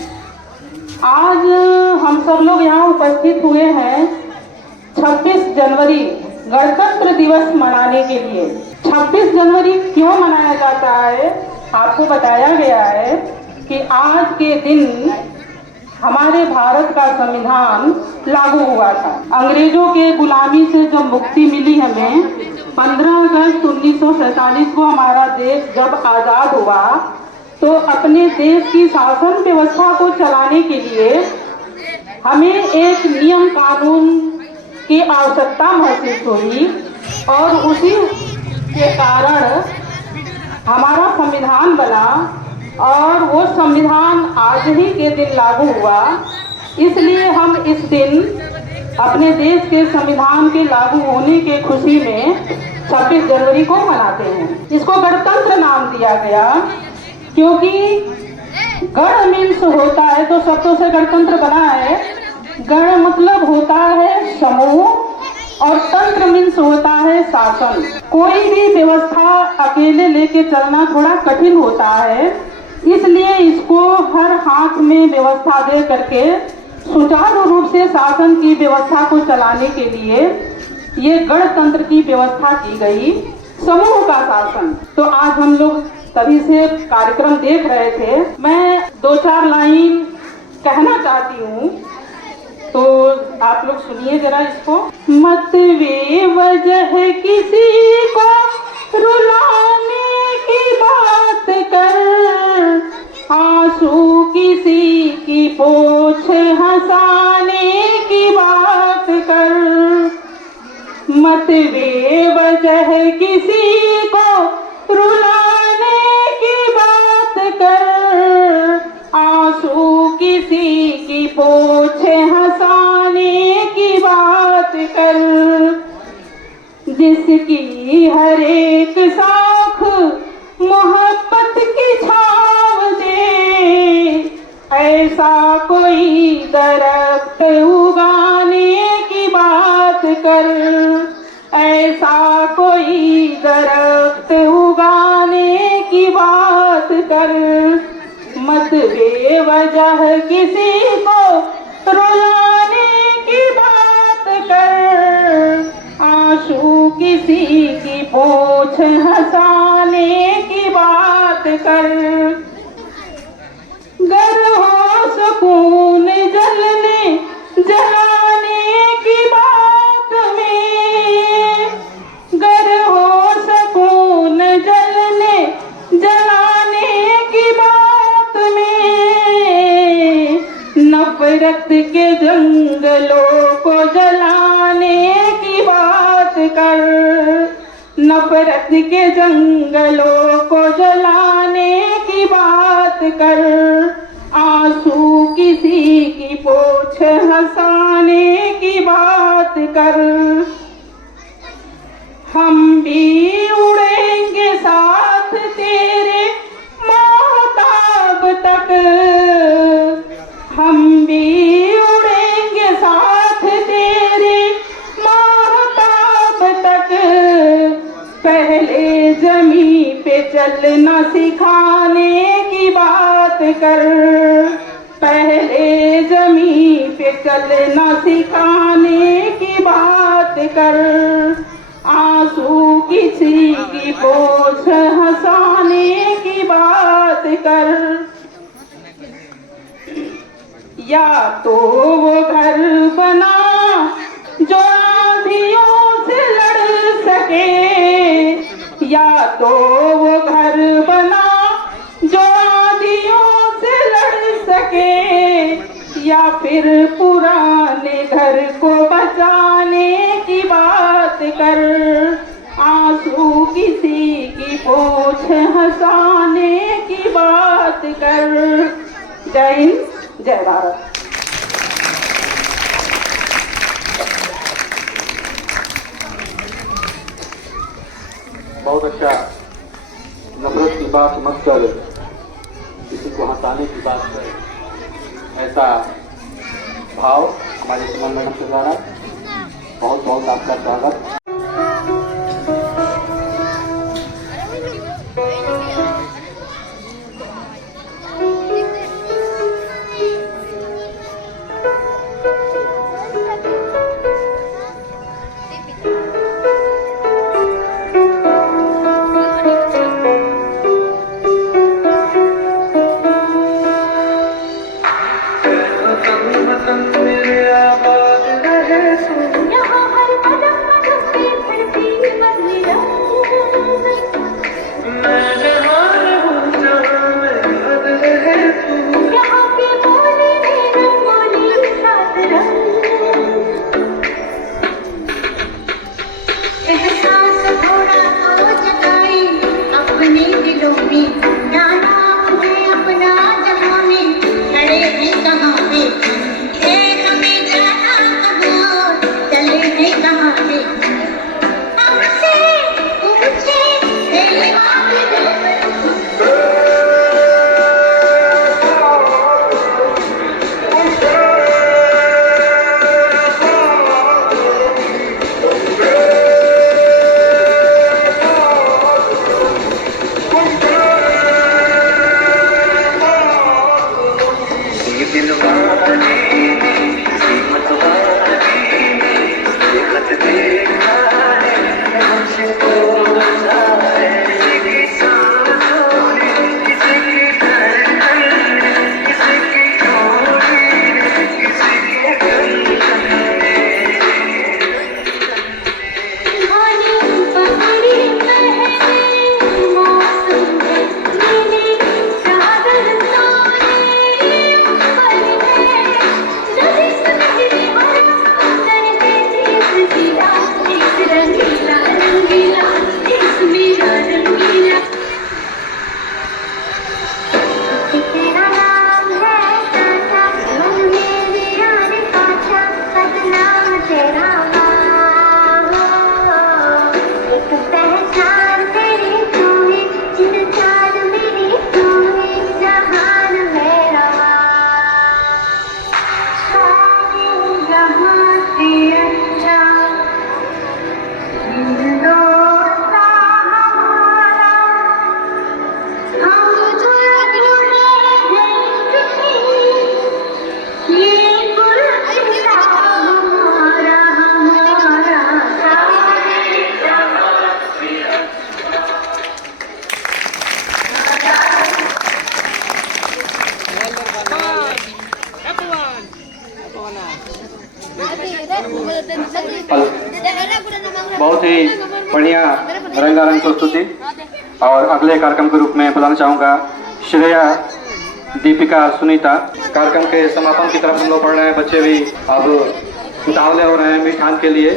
आज हम सब लोग यहाँ उपस्थित हुए हैं 26 जनवरी गणतंत्र दिवस मनाने के लिए। 26 जनवरी क्यों मनाया जाता है, आपको बताया गया है कि आज के दिन हमारे भारत का संविधान लागू हुआ था। अंग्रेजों के गुलामी से जब मुक्ति मिली हमें, 15 अगस्त 1947 को हमारा देश जब आजाद हुआ, तो अपने देश की शासन व्यवस्था को चलाने के लिए हमें एक नियम कानून की आवश्यकता महसूस हुई और उसी के कारण हमारा संविधान बना और वो संविधान आज ही के दिन लागू हुआ। इसलिए हम इस दिन अपने देश के संविधान के लागू होने के खुशी में 26 जनवरी को मनाते हैं। इसको गणतंत्र नाम दिया गया क्योंकि गण मीन्स होता है, तो शब्दों से गणतंत्र बना है। गण मतलब होता है समूह और तंत्र मीन्स होता है शासन। कोई भी व्यवस्था अकेले लेके चलना थोड़ा कठिन होता है, इसलिए इसको हर हाथ में व्यवस्था दे करके सुचारू रूप से शासन की व्यवस्था को चलाने के लिए ये गणतंत्र की व्यवस्था की गई, समूह का शासन। तो आज हम लोग तभी से कार्यक्रम देख रहे थे। मैं 2-4 लाइन कहना चाहती हूँ, तो आप लोग सुनिए जरा इसको। मत बेवजह किसी को रुलाने की बात कर, आंसू किसी की पोछ हंसाने की बात कर, मत बेवजह किसी को रुलाने की बात जिसकी हर एक साख मोहब्बत की छाव दे, ऐसा कोई दरख्त उगाने की बात कर, ऐसा कोई दरख्त उगाने की बात कर। मत बेवजह किसी को रुलाने की बात कर, आंसू किसी की पोंछ हंसाने की बात कर। गर हो सुकून जलने जलाने की बात में, गर हो सुकून जलने जलाने की बात में, नफरत के जंगलों को जलाने की बात कर, नफरत के जंगलों को जलाने की बात कर। आंसू किसी की पोंछ हंसाने की बात कर। हम भी उड़ेंगे साथ तेरे महताब तक, हम भी उड़ेंगे साथ तेरे महताब तक। पहले जमी पे चलना सिखाने की बात कर, पहले जमी पे चलना सिखाने की बात कर। आंसू किसी की पोंछ हंसाने की बात कर। या तो वो घर बना जो आंधियों से लड़ सके, या तो वो घर बना जो आंधियों से लड़ सके, या फिर पुराने घर को बचाने की बात कर। आंसू किसी की पोंछ हंसाने की बात कर। जय हिंद, जय भारत। बहुत अच्छा। नफरत की बात मत कर, किसी को हंसाने की बात कर, ऐसा भाव हमारे सुमन मैडम के द्वारा। बहुत बहुत आपका स्वागत। चले बहुत ही बढ़िया रंगारंग प्रस्तुति। और अगले कार्यक्रम के रूप में बुलाना चाहूँगा श्रेया, दीपिका, सुनीता। कार्यक्रम के समापन की तरफ हम लोग बढ़ रहे हैं। बच्चे भी अब उतावले हो रहे हैं मिष्ठान के लिए।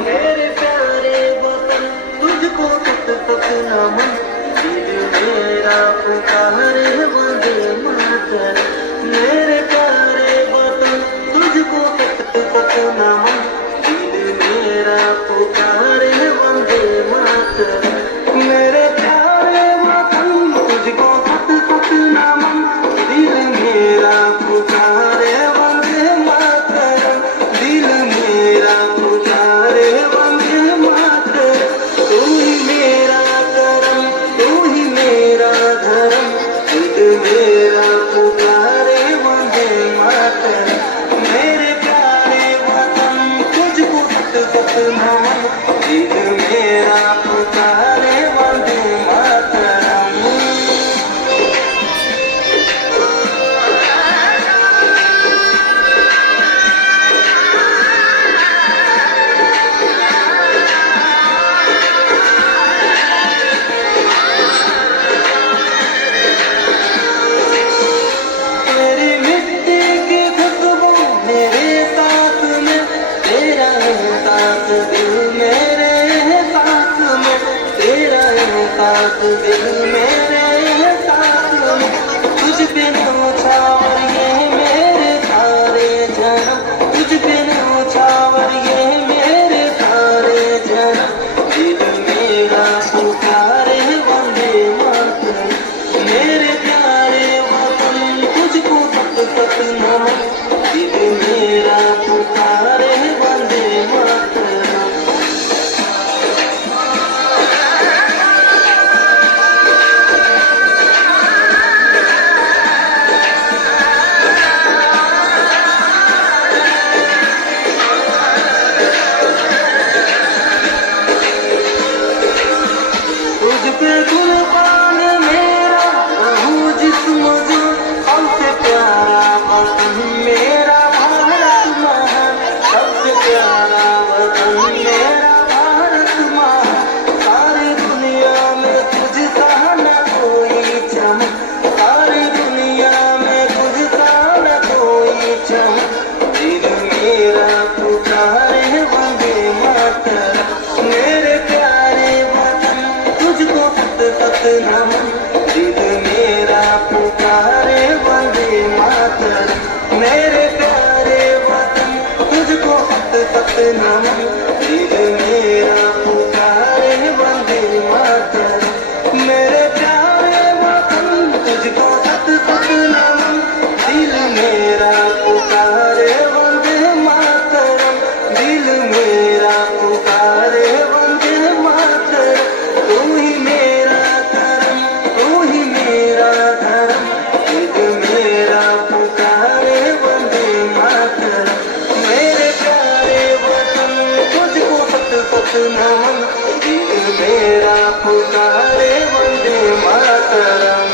मेरे प्यारे वतन तुझको नमन, दिल मेरा पुकारे वंदे मातरम। मेरे प्यारे वतन तुझको नमन, दिल मेरा पुकारे वंदे मातरम। मेरे प्यारे वतन तुझको नमन, दिल मेरा पुकारे वंदे मातरम। दिल मेरा पुकारे वंदे मातरम। तू ही मेरा करम, तू ही मेरा धर्म, दिल मेरा पुकारे वंदे मातरम। मेरे प्यारे वतन तुझको नमन, दिल मेरा पुकारे वंदे मातरम। तेरी मिट्टी की खुशबू मेरे साथ में, तेरा एहसास दिल मेरे एहसास में, तेरा एहसास दिल मेरे एहसास में। तुझ पे नौछावर ये मेरे सारे जन्म, तुझ पे नौछावर ये मेरे सारे जन्म। दिल मेरा पुकारे वंदे मातरम। मेरे प्यारे वतन तुझको नमन, दिल मेरा पुकारे वंदे मातरम। तुझ पे कुर्बान मेरा रहूं जिस्म जो, सबसे प्यारा वतन मेरा भारत महान। सबसे प्यारा वतन मेरा भारत महान। सारी दुनिया में तुझ सा न कोई चमक, सारी दुनिया में तुझ सा न कोई चमक। दिल मेरा पुकारे वंदे मातरम। मेरे प्यारे वतन तुझको नमन, दिल मेरा पुकारे वंदे मातरम। मेरे प्यारे वतन तुझको नमन, दिल मेरा पुकारे वंदे मातरम। मेरे प्यारे वतन तुझको नमन, दिल मेरा पुकारे वंदे मातरम। दिल मेरा पुकारे वंदे मातरम। तू ही मेरा करम, तू ही मेरा धर्म, दिल मेरा पुकारे वंदे मातरम। मेरे प्यारे वतन तुझको नमन, दिल मेरा पुकारे वंदे मातरम।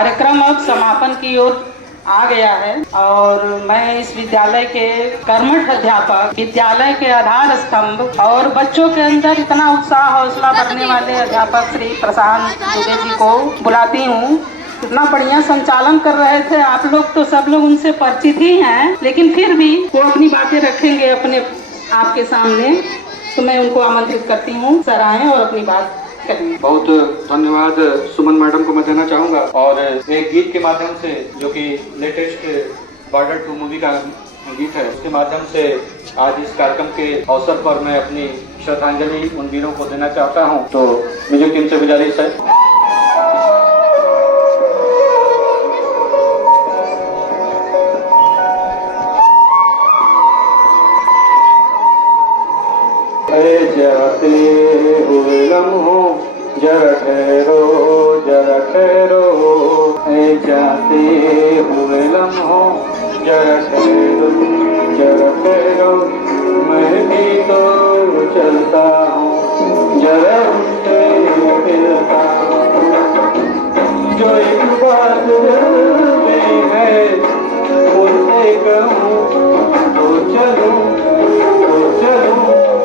कार्यक्रम अब समापन की ओर आ गया है और मैं इस विद्यालय के कर्मठ अध्यापक, विद्यालय के आधार स्तंभ और बच्चों के अंदर इतना उत्साह हौसला भरने वाले अध्यापक श्री प्रशांत दुबे जी को बुलाती हूँ। इतना बढ़िया संचालन कर रहे थे आप लोग, तो सब लोग उनसे परिचित ही हैं, लेकिन फिर भी वो अपनी बातें रखेंगे अपने आपके सामने, तो मैं उनको आमंत्रित करती हूँ, सर आएं और अपनी बात करें। बहुत धन्यवाद सुमन मैडम को मैं देना चाहूँगा और एक गीत के माध्यम से, जो कि लेटेस्ट बॉर्डर 2 मूवी का गीत है, उसके माध्यम से आज इस कार्यक्रम के अवसर पर मैं अपनी श्रद्धांजलि उन वीरों को देना चाहता हूँ। तो म्यूजिक टीम से गुजारिश है। जाते हुए लम्हों जरा ठहरो, जरा ठहरो, जाते हुए लम्हों जरा ठहरो, जरा ठहरो, मैं भी तो चलता हूँ, जरा उठते फिरता हूँ, जो एक बात में है उनसे कहूँ तो चलूं, तो चलूं,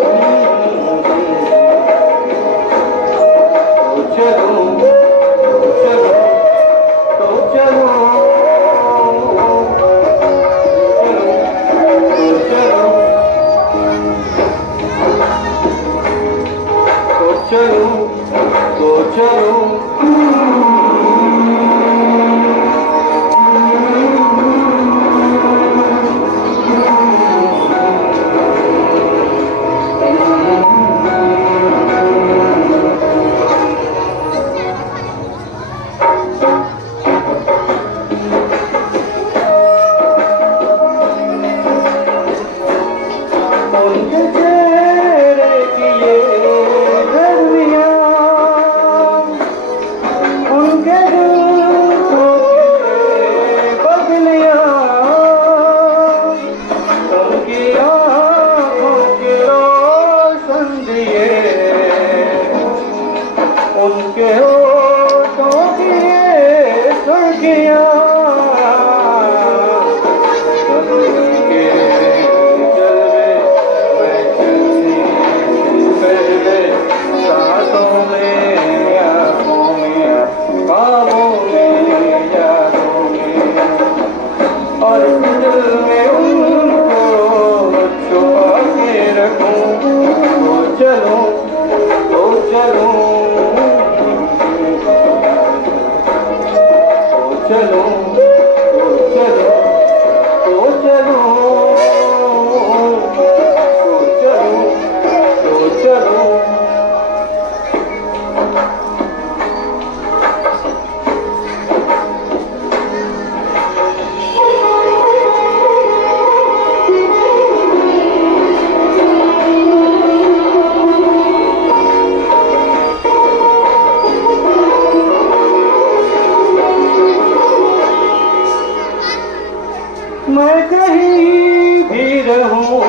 मैं कहीं भी रहूं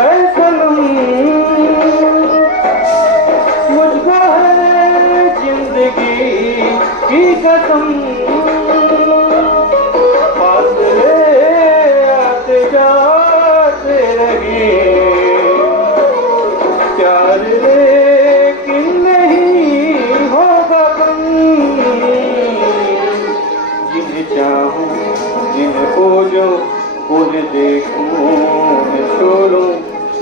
ऐ सनम, मुझको है जिंदगी की कसम, फासले आते जाते रहे प्यार, लेकिन नहीं होगा कम, जिन्हें चाहूं जिन्हें खोजूं उन्हें देखूं उन्हें छोड़ूं,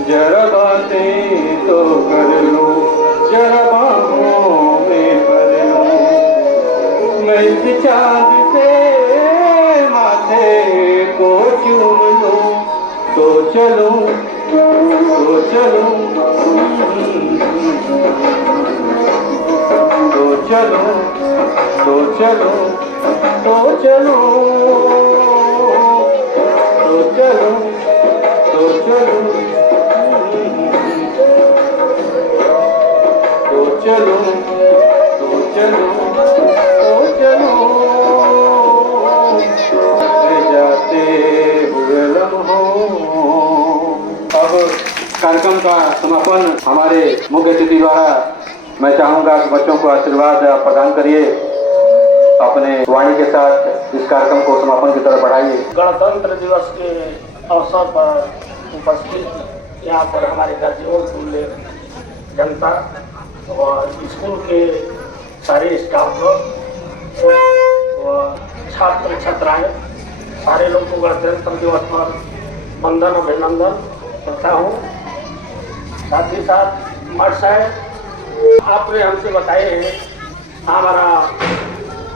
जरा बातें तो कर लो, जरा बाहों में भर लो, मैं इस चांद से माथे को चूम लूं, तो चलूं, तो चलूं, तो चलूं, तो चलूं, तो चलूं, तो चलूं, तो चलूं, तो चलूं, तो चलूं, तो चलूं, जाते हुए लम्हों। अब कार्यक्रम का समापन हमारे मुख्य अतिथि द्वारा मैं चाहूँगा कि बच्चों को आशीर्वाद प्रदान करिए अपने वाणी के साथ इस कार्यक्रम को समापन की तरफ बढ़ाइए। गणतंत्र दिवस के अवसर पर उपस्थित यहाँ पर हमारे गाजीपुर जिले जनता और स्कूल के सारे स्टाफ लोग और छात्र छात्राएं सारे लोगों को गणतंत्र दिवस पर वंदन अभिनंदन करता हूँ। साथ ही साथ मठ साहब आपने हमसे बताए हैं, हमारा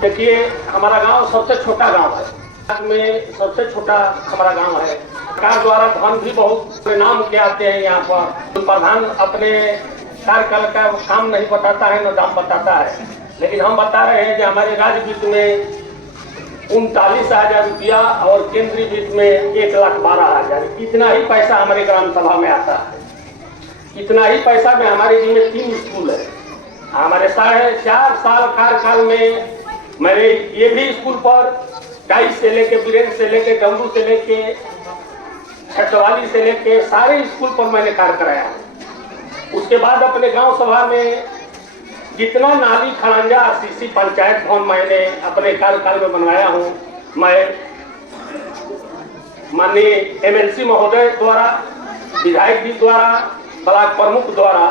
देखिए हमारा गांव सबसे छोटा गांव है, में सबसे छोटा हमारा गांव है। सरकार द्वारा धन भी बहुत परिणाम के आते हैं यहाँ पर। प्रधान अपने कार्यकाल का काम नहीं बताता है, न दाम बताता है, लेकिन हम बता रहे हैं कि हमारे राज्य वित्त में 39,000 रुपया और केंद्रीय वित्त में 1,12,000, इतना ही पैसा हमारे ग्राम सभा में आता है। इतना ही पैसा में हमारे जी में 3 स्कूल है। हमारे 4 साल कार्यकाल में मेरे ये भी स्कूल पर डाइस से लेके बीरेन से लेके डमरू से लेके छठवाली से लेके सारे स्कूल पर मैंने कार्य कराया। उसके बाद अपने गांव सभा में जितना नाली खड़ंजा सीसी पंचायत भवन मैंने अपने कार्यकाल में बनवाया हूँ, मैं माननीय एमएलसी महोदय द्वारा, विधायक जी द्वारा, ब्लॉक प्रमुख द्वारा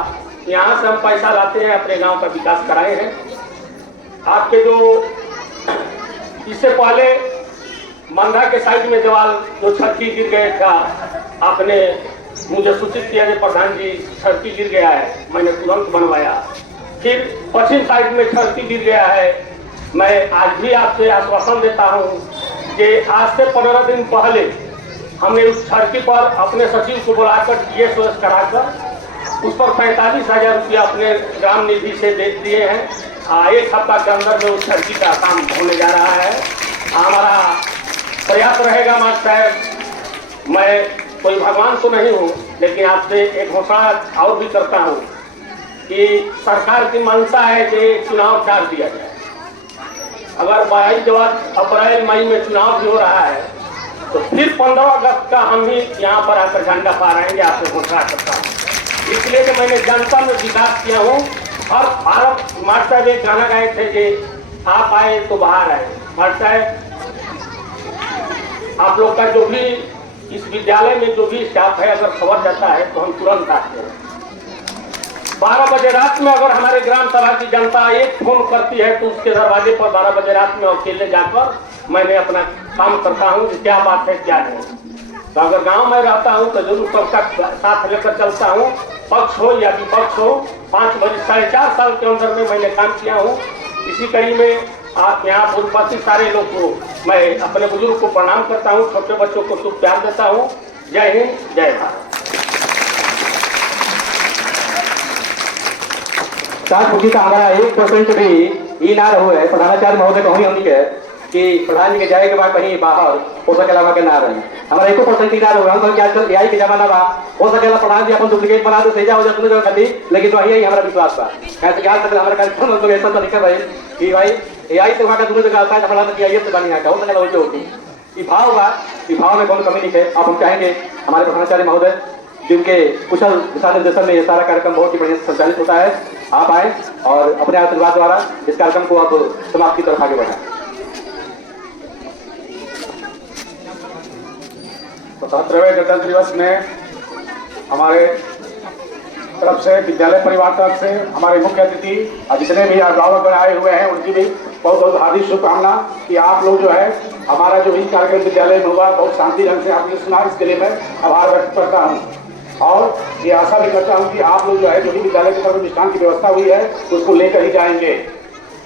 यहाँ से हम पैसा लाते हैं, अपने गांव का विकास कराए हैं। आपके जो इससे पहले मंदा के साइड में दीवार जो छत्ती गिर गए था, आपने मुझे सूचित किया कि प्रधान जी छत्ती गिर गया है, मैंने तुरंत बनवाया। फिर पश्चिम साइड में छत्ती गिर गया है। मैं आज भी आपसे आश्वासन देता हूं कि आज से 15 दिन पहले हमने उस छत्ती पर अपने सचिव को बुलाकर GSOS कराकर उस पर 45,000 रुपया अपने ग्राम निधि से दे दिए हैं। 1 हफ्ता के अंदर में उस छत्ती का काम होने जा रहा है। हमारा प्रयास रहेगा मास्टर साहब, मैं कोई भगवान तो नहीं हूँ, लेकिन आपसे एक घोषणा और भी करता हूँ कि सरकार की मंशा है कि चुनाव टाल दिया जाए। अगर 22 अप्रैल मई में चुनाव भी हो रहा है तो फिर 15 अगस्त का हम ही यहाँ पर आकर झंडा फहराएंगे, आपसे घोषणा करता हूँ। इसलिए कि मैंने जनता में विकास किया हूँ। और भारत मास्टर साहब एक गाना गाए थे कि आप आए तो बाहर आए। मास्टर साहब आप लोग का जो भी इस विद्यालय में जो भी स्टाफ है, अगर खबर जाता है तो हम तुरंत आते हैं। 12 बजे रात में अगर हमारे ग्राम सभा की जनता एक फोन करती है तो उसके दरवाजे पर 12 बजे रात में अकेले जाकर मैंने अपना काम करता हूँ कि क्या बात है क्या नहीं। तो अगर गांव में रहता हूँ तो जरूर सबका साथ लेकर चलता हूँ, पक्ष हो या विपक्ष हो। 5 बजे 4.5 साल के अंदर में मैंने काम किया हूँ। इसी कड़ी में आप यहाँ उपस्थित सारे लोग को मैं अपने बुजुर्ग को प्रणाम करता हूँ, छोटे बच्चों को शुभ प्यार देता हूँ। जय हिंद, जय भारत। 7 फुटी का हमारा 1% भी ई ना रहो है। प्रधानाचार्य महोदय कहूँ हमनी के कि प्रधान जी के जाए के बाद कहीं बाहर हो सकेला वहाँ के ना रहे, हमारा 1% ही ना रहो। हम कहें कि आजकल AI के जमाना बा, हो सकेला प्रधान जी अपन डुप्लीकेट बना दे, सही हो जाए दोनों जगह खाली, लेकिन तो यही हमारा विश्वास बा। कैसे क्या सकता हमारा कार्यक्रम तो ऐसा तरीका भाई कि भाई AI से वहाँ का दोनों जगह आता है, हमारा तो AI से बनी है, हो सकेला वही होगी। ये भाव बा, ये भाव में कौन कमी नहीं है। अब हम चाहेंगे हमारे प्रधानाचार्य महोदय जिनके कुशल दिशा निर्देशन में ये सारा कार्यक्रम बहुत ही बढ़िया संचालित होता है, आप आए और अपने आशीर्वाद द्वारा इस कार्यक्रम को अब समाप्ति की तरफ आगे बढ़ाएं। 77वें गणतंत्र दिवस में हमारे तरफ से, विद्यालय परिवार तरफ से, हमारे मुख्य अतिथि और जितने भी अभिभावक आए हुए हैं उनकी भी बहुत बहुत हार्दिक शुभकामना कि आप लोग जो है हमारा जो भी कार्यक्रम विद्यालय में हुआ बहुत शांति ढंग से आपने सुना। इसके लिए मैं आभार व्यक्त करता हूँ और ये आशा भी करता हूँ कि आप लोग जो है जो भी विद्यालय की तरफ मिष्ठान की व्यवस्था हुई है उसको लेकर ही जाएंगे।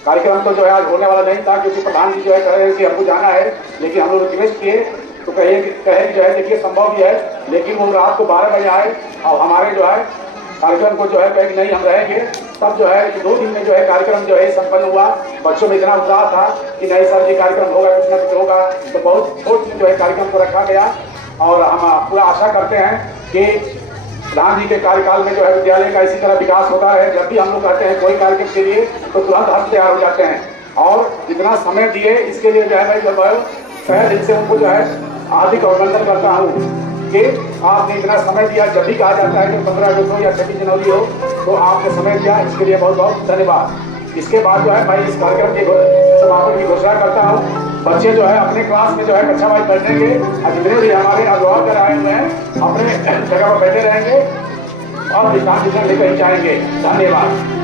कार्यक्रम तो जो है आज होने वाला नहीं था क्योंकि प्रधान जी जो है कह रहे हैं कि हमको जाना है, लेकिन हम लोग रिक्वेस्ट किए तो कहे जो है देखिए संभव भी है, लेकिन वो रात को 12 बजे आए और हमारे जो है कार्यक्रम को जो है कहे कि नहीं हम रहेंगे। तब जो है 2 दिन में जो है कार्यक्रम जो है संपन्न हुआ। बच्चों में इतना उत्साह था कि नहीं सर जी कार्यक्रम होगा, कुछ ना कुछ होगा, तो बहुत छोट दिन जो है कार्यक्रम को रखा गया। और हम पूरा आशा करते हैं कि प्रधान जी के कार्यकाल में जो है विद्यालय का इसी तरह विकास होता है। जब भी हम लोग कहते हैं कोई कार्यक्रम के लिए तो तुरंत हम तैयार हो जाते हैं और जितना समय दिए इसके लिए जो है मैं जब पहले दिन से उनको जो है हार्दिक अभिनंदन करता हूँ कि आपने इतना समय दिया। जब भी कहा जाता है कि 15 अगस्त हो या 26 जनवरी हो तो आपने समय दिया, इसके लिए बहुत बहुत धन्यवाद। इसके बाद जो है मैं इस कार्यक्रम की समापन की घोषणा करता हूँ। बच्चे जो है अपने क्लास में जो है कक्षा वाइज बैठेंगे और जितने भी हमारे अभिभावक कराए हुए हैं अपने जगह पर बैठे रहेंगे और विश्राम लेकर ही जाएंगे। धन्यवाद।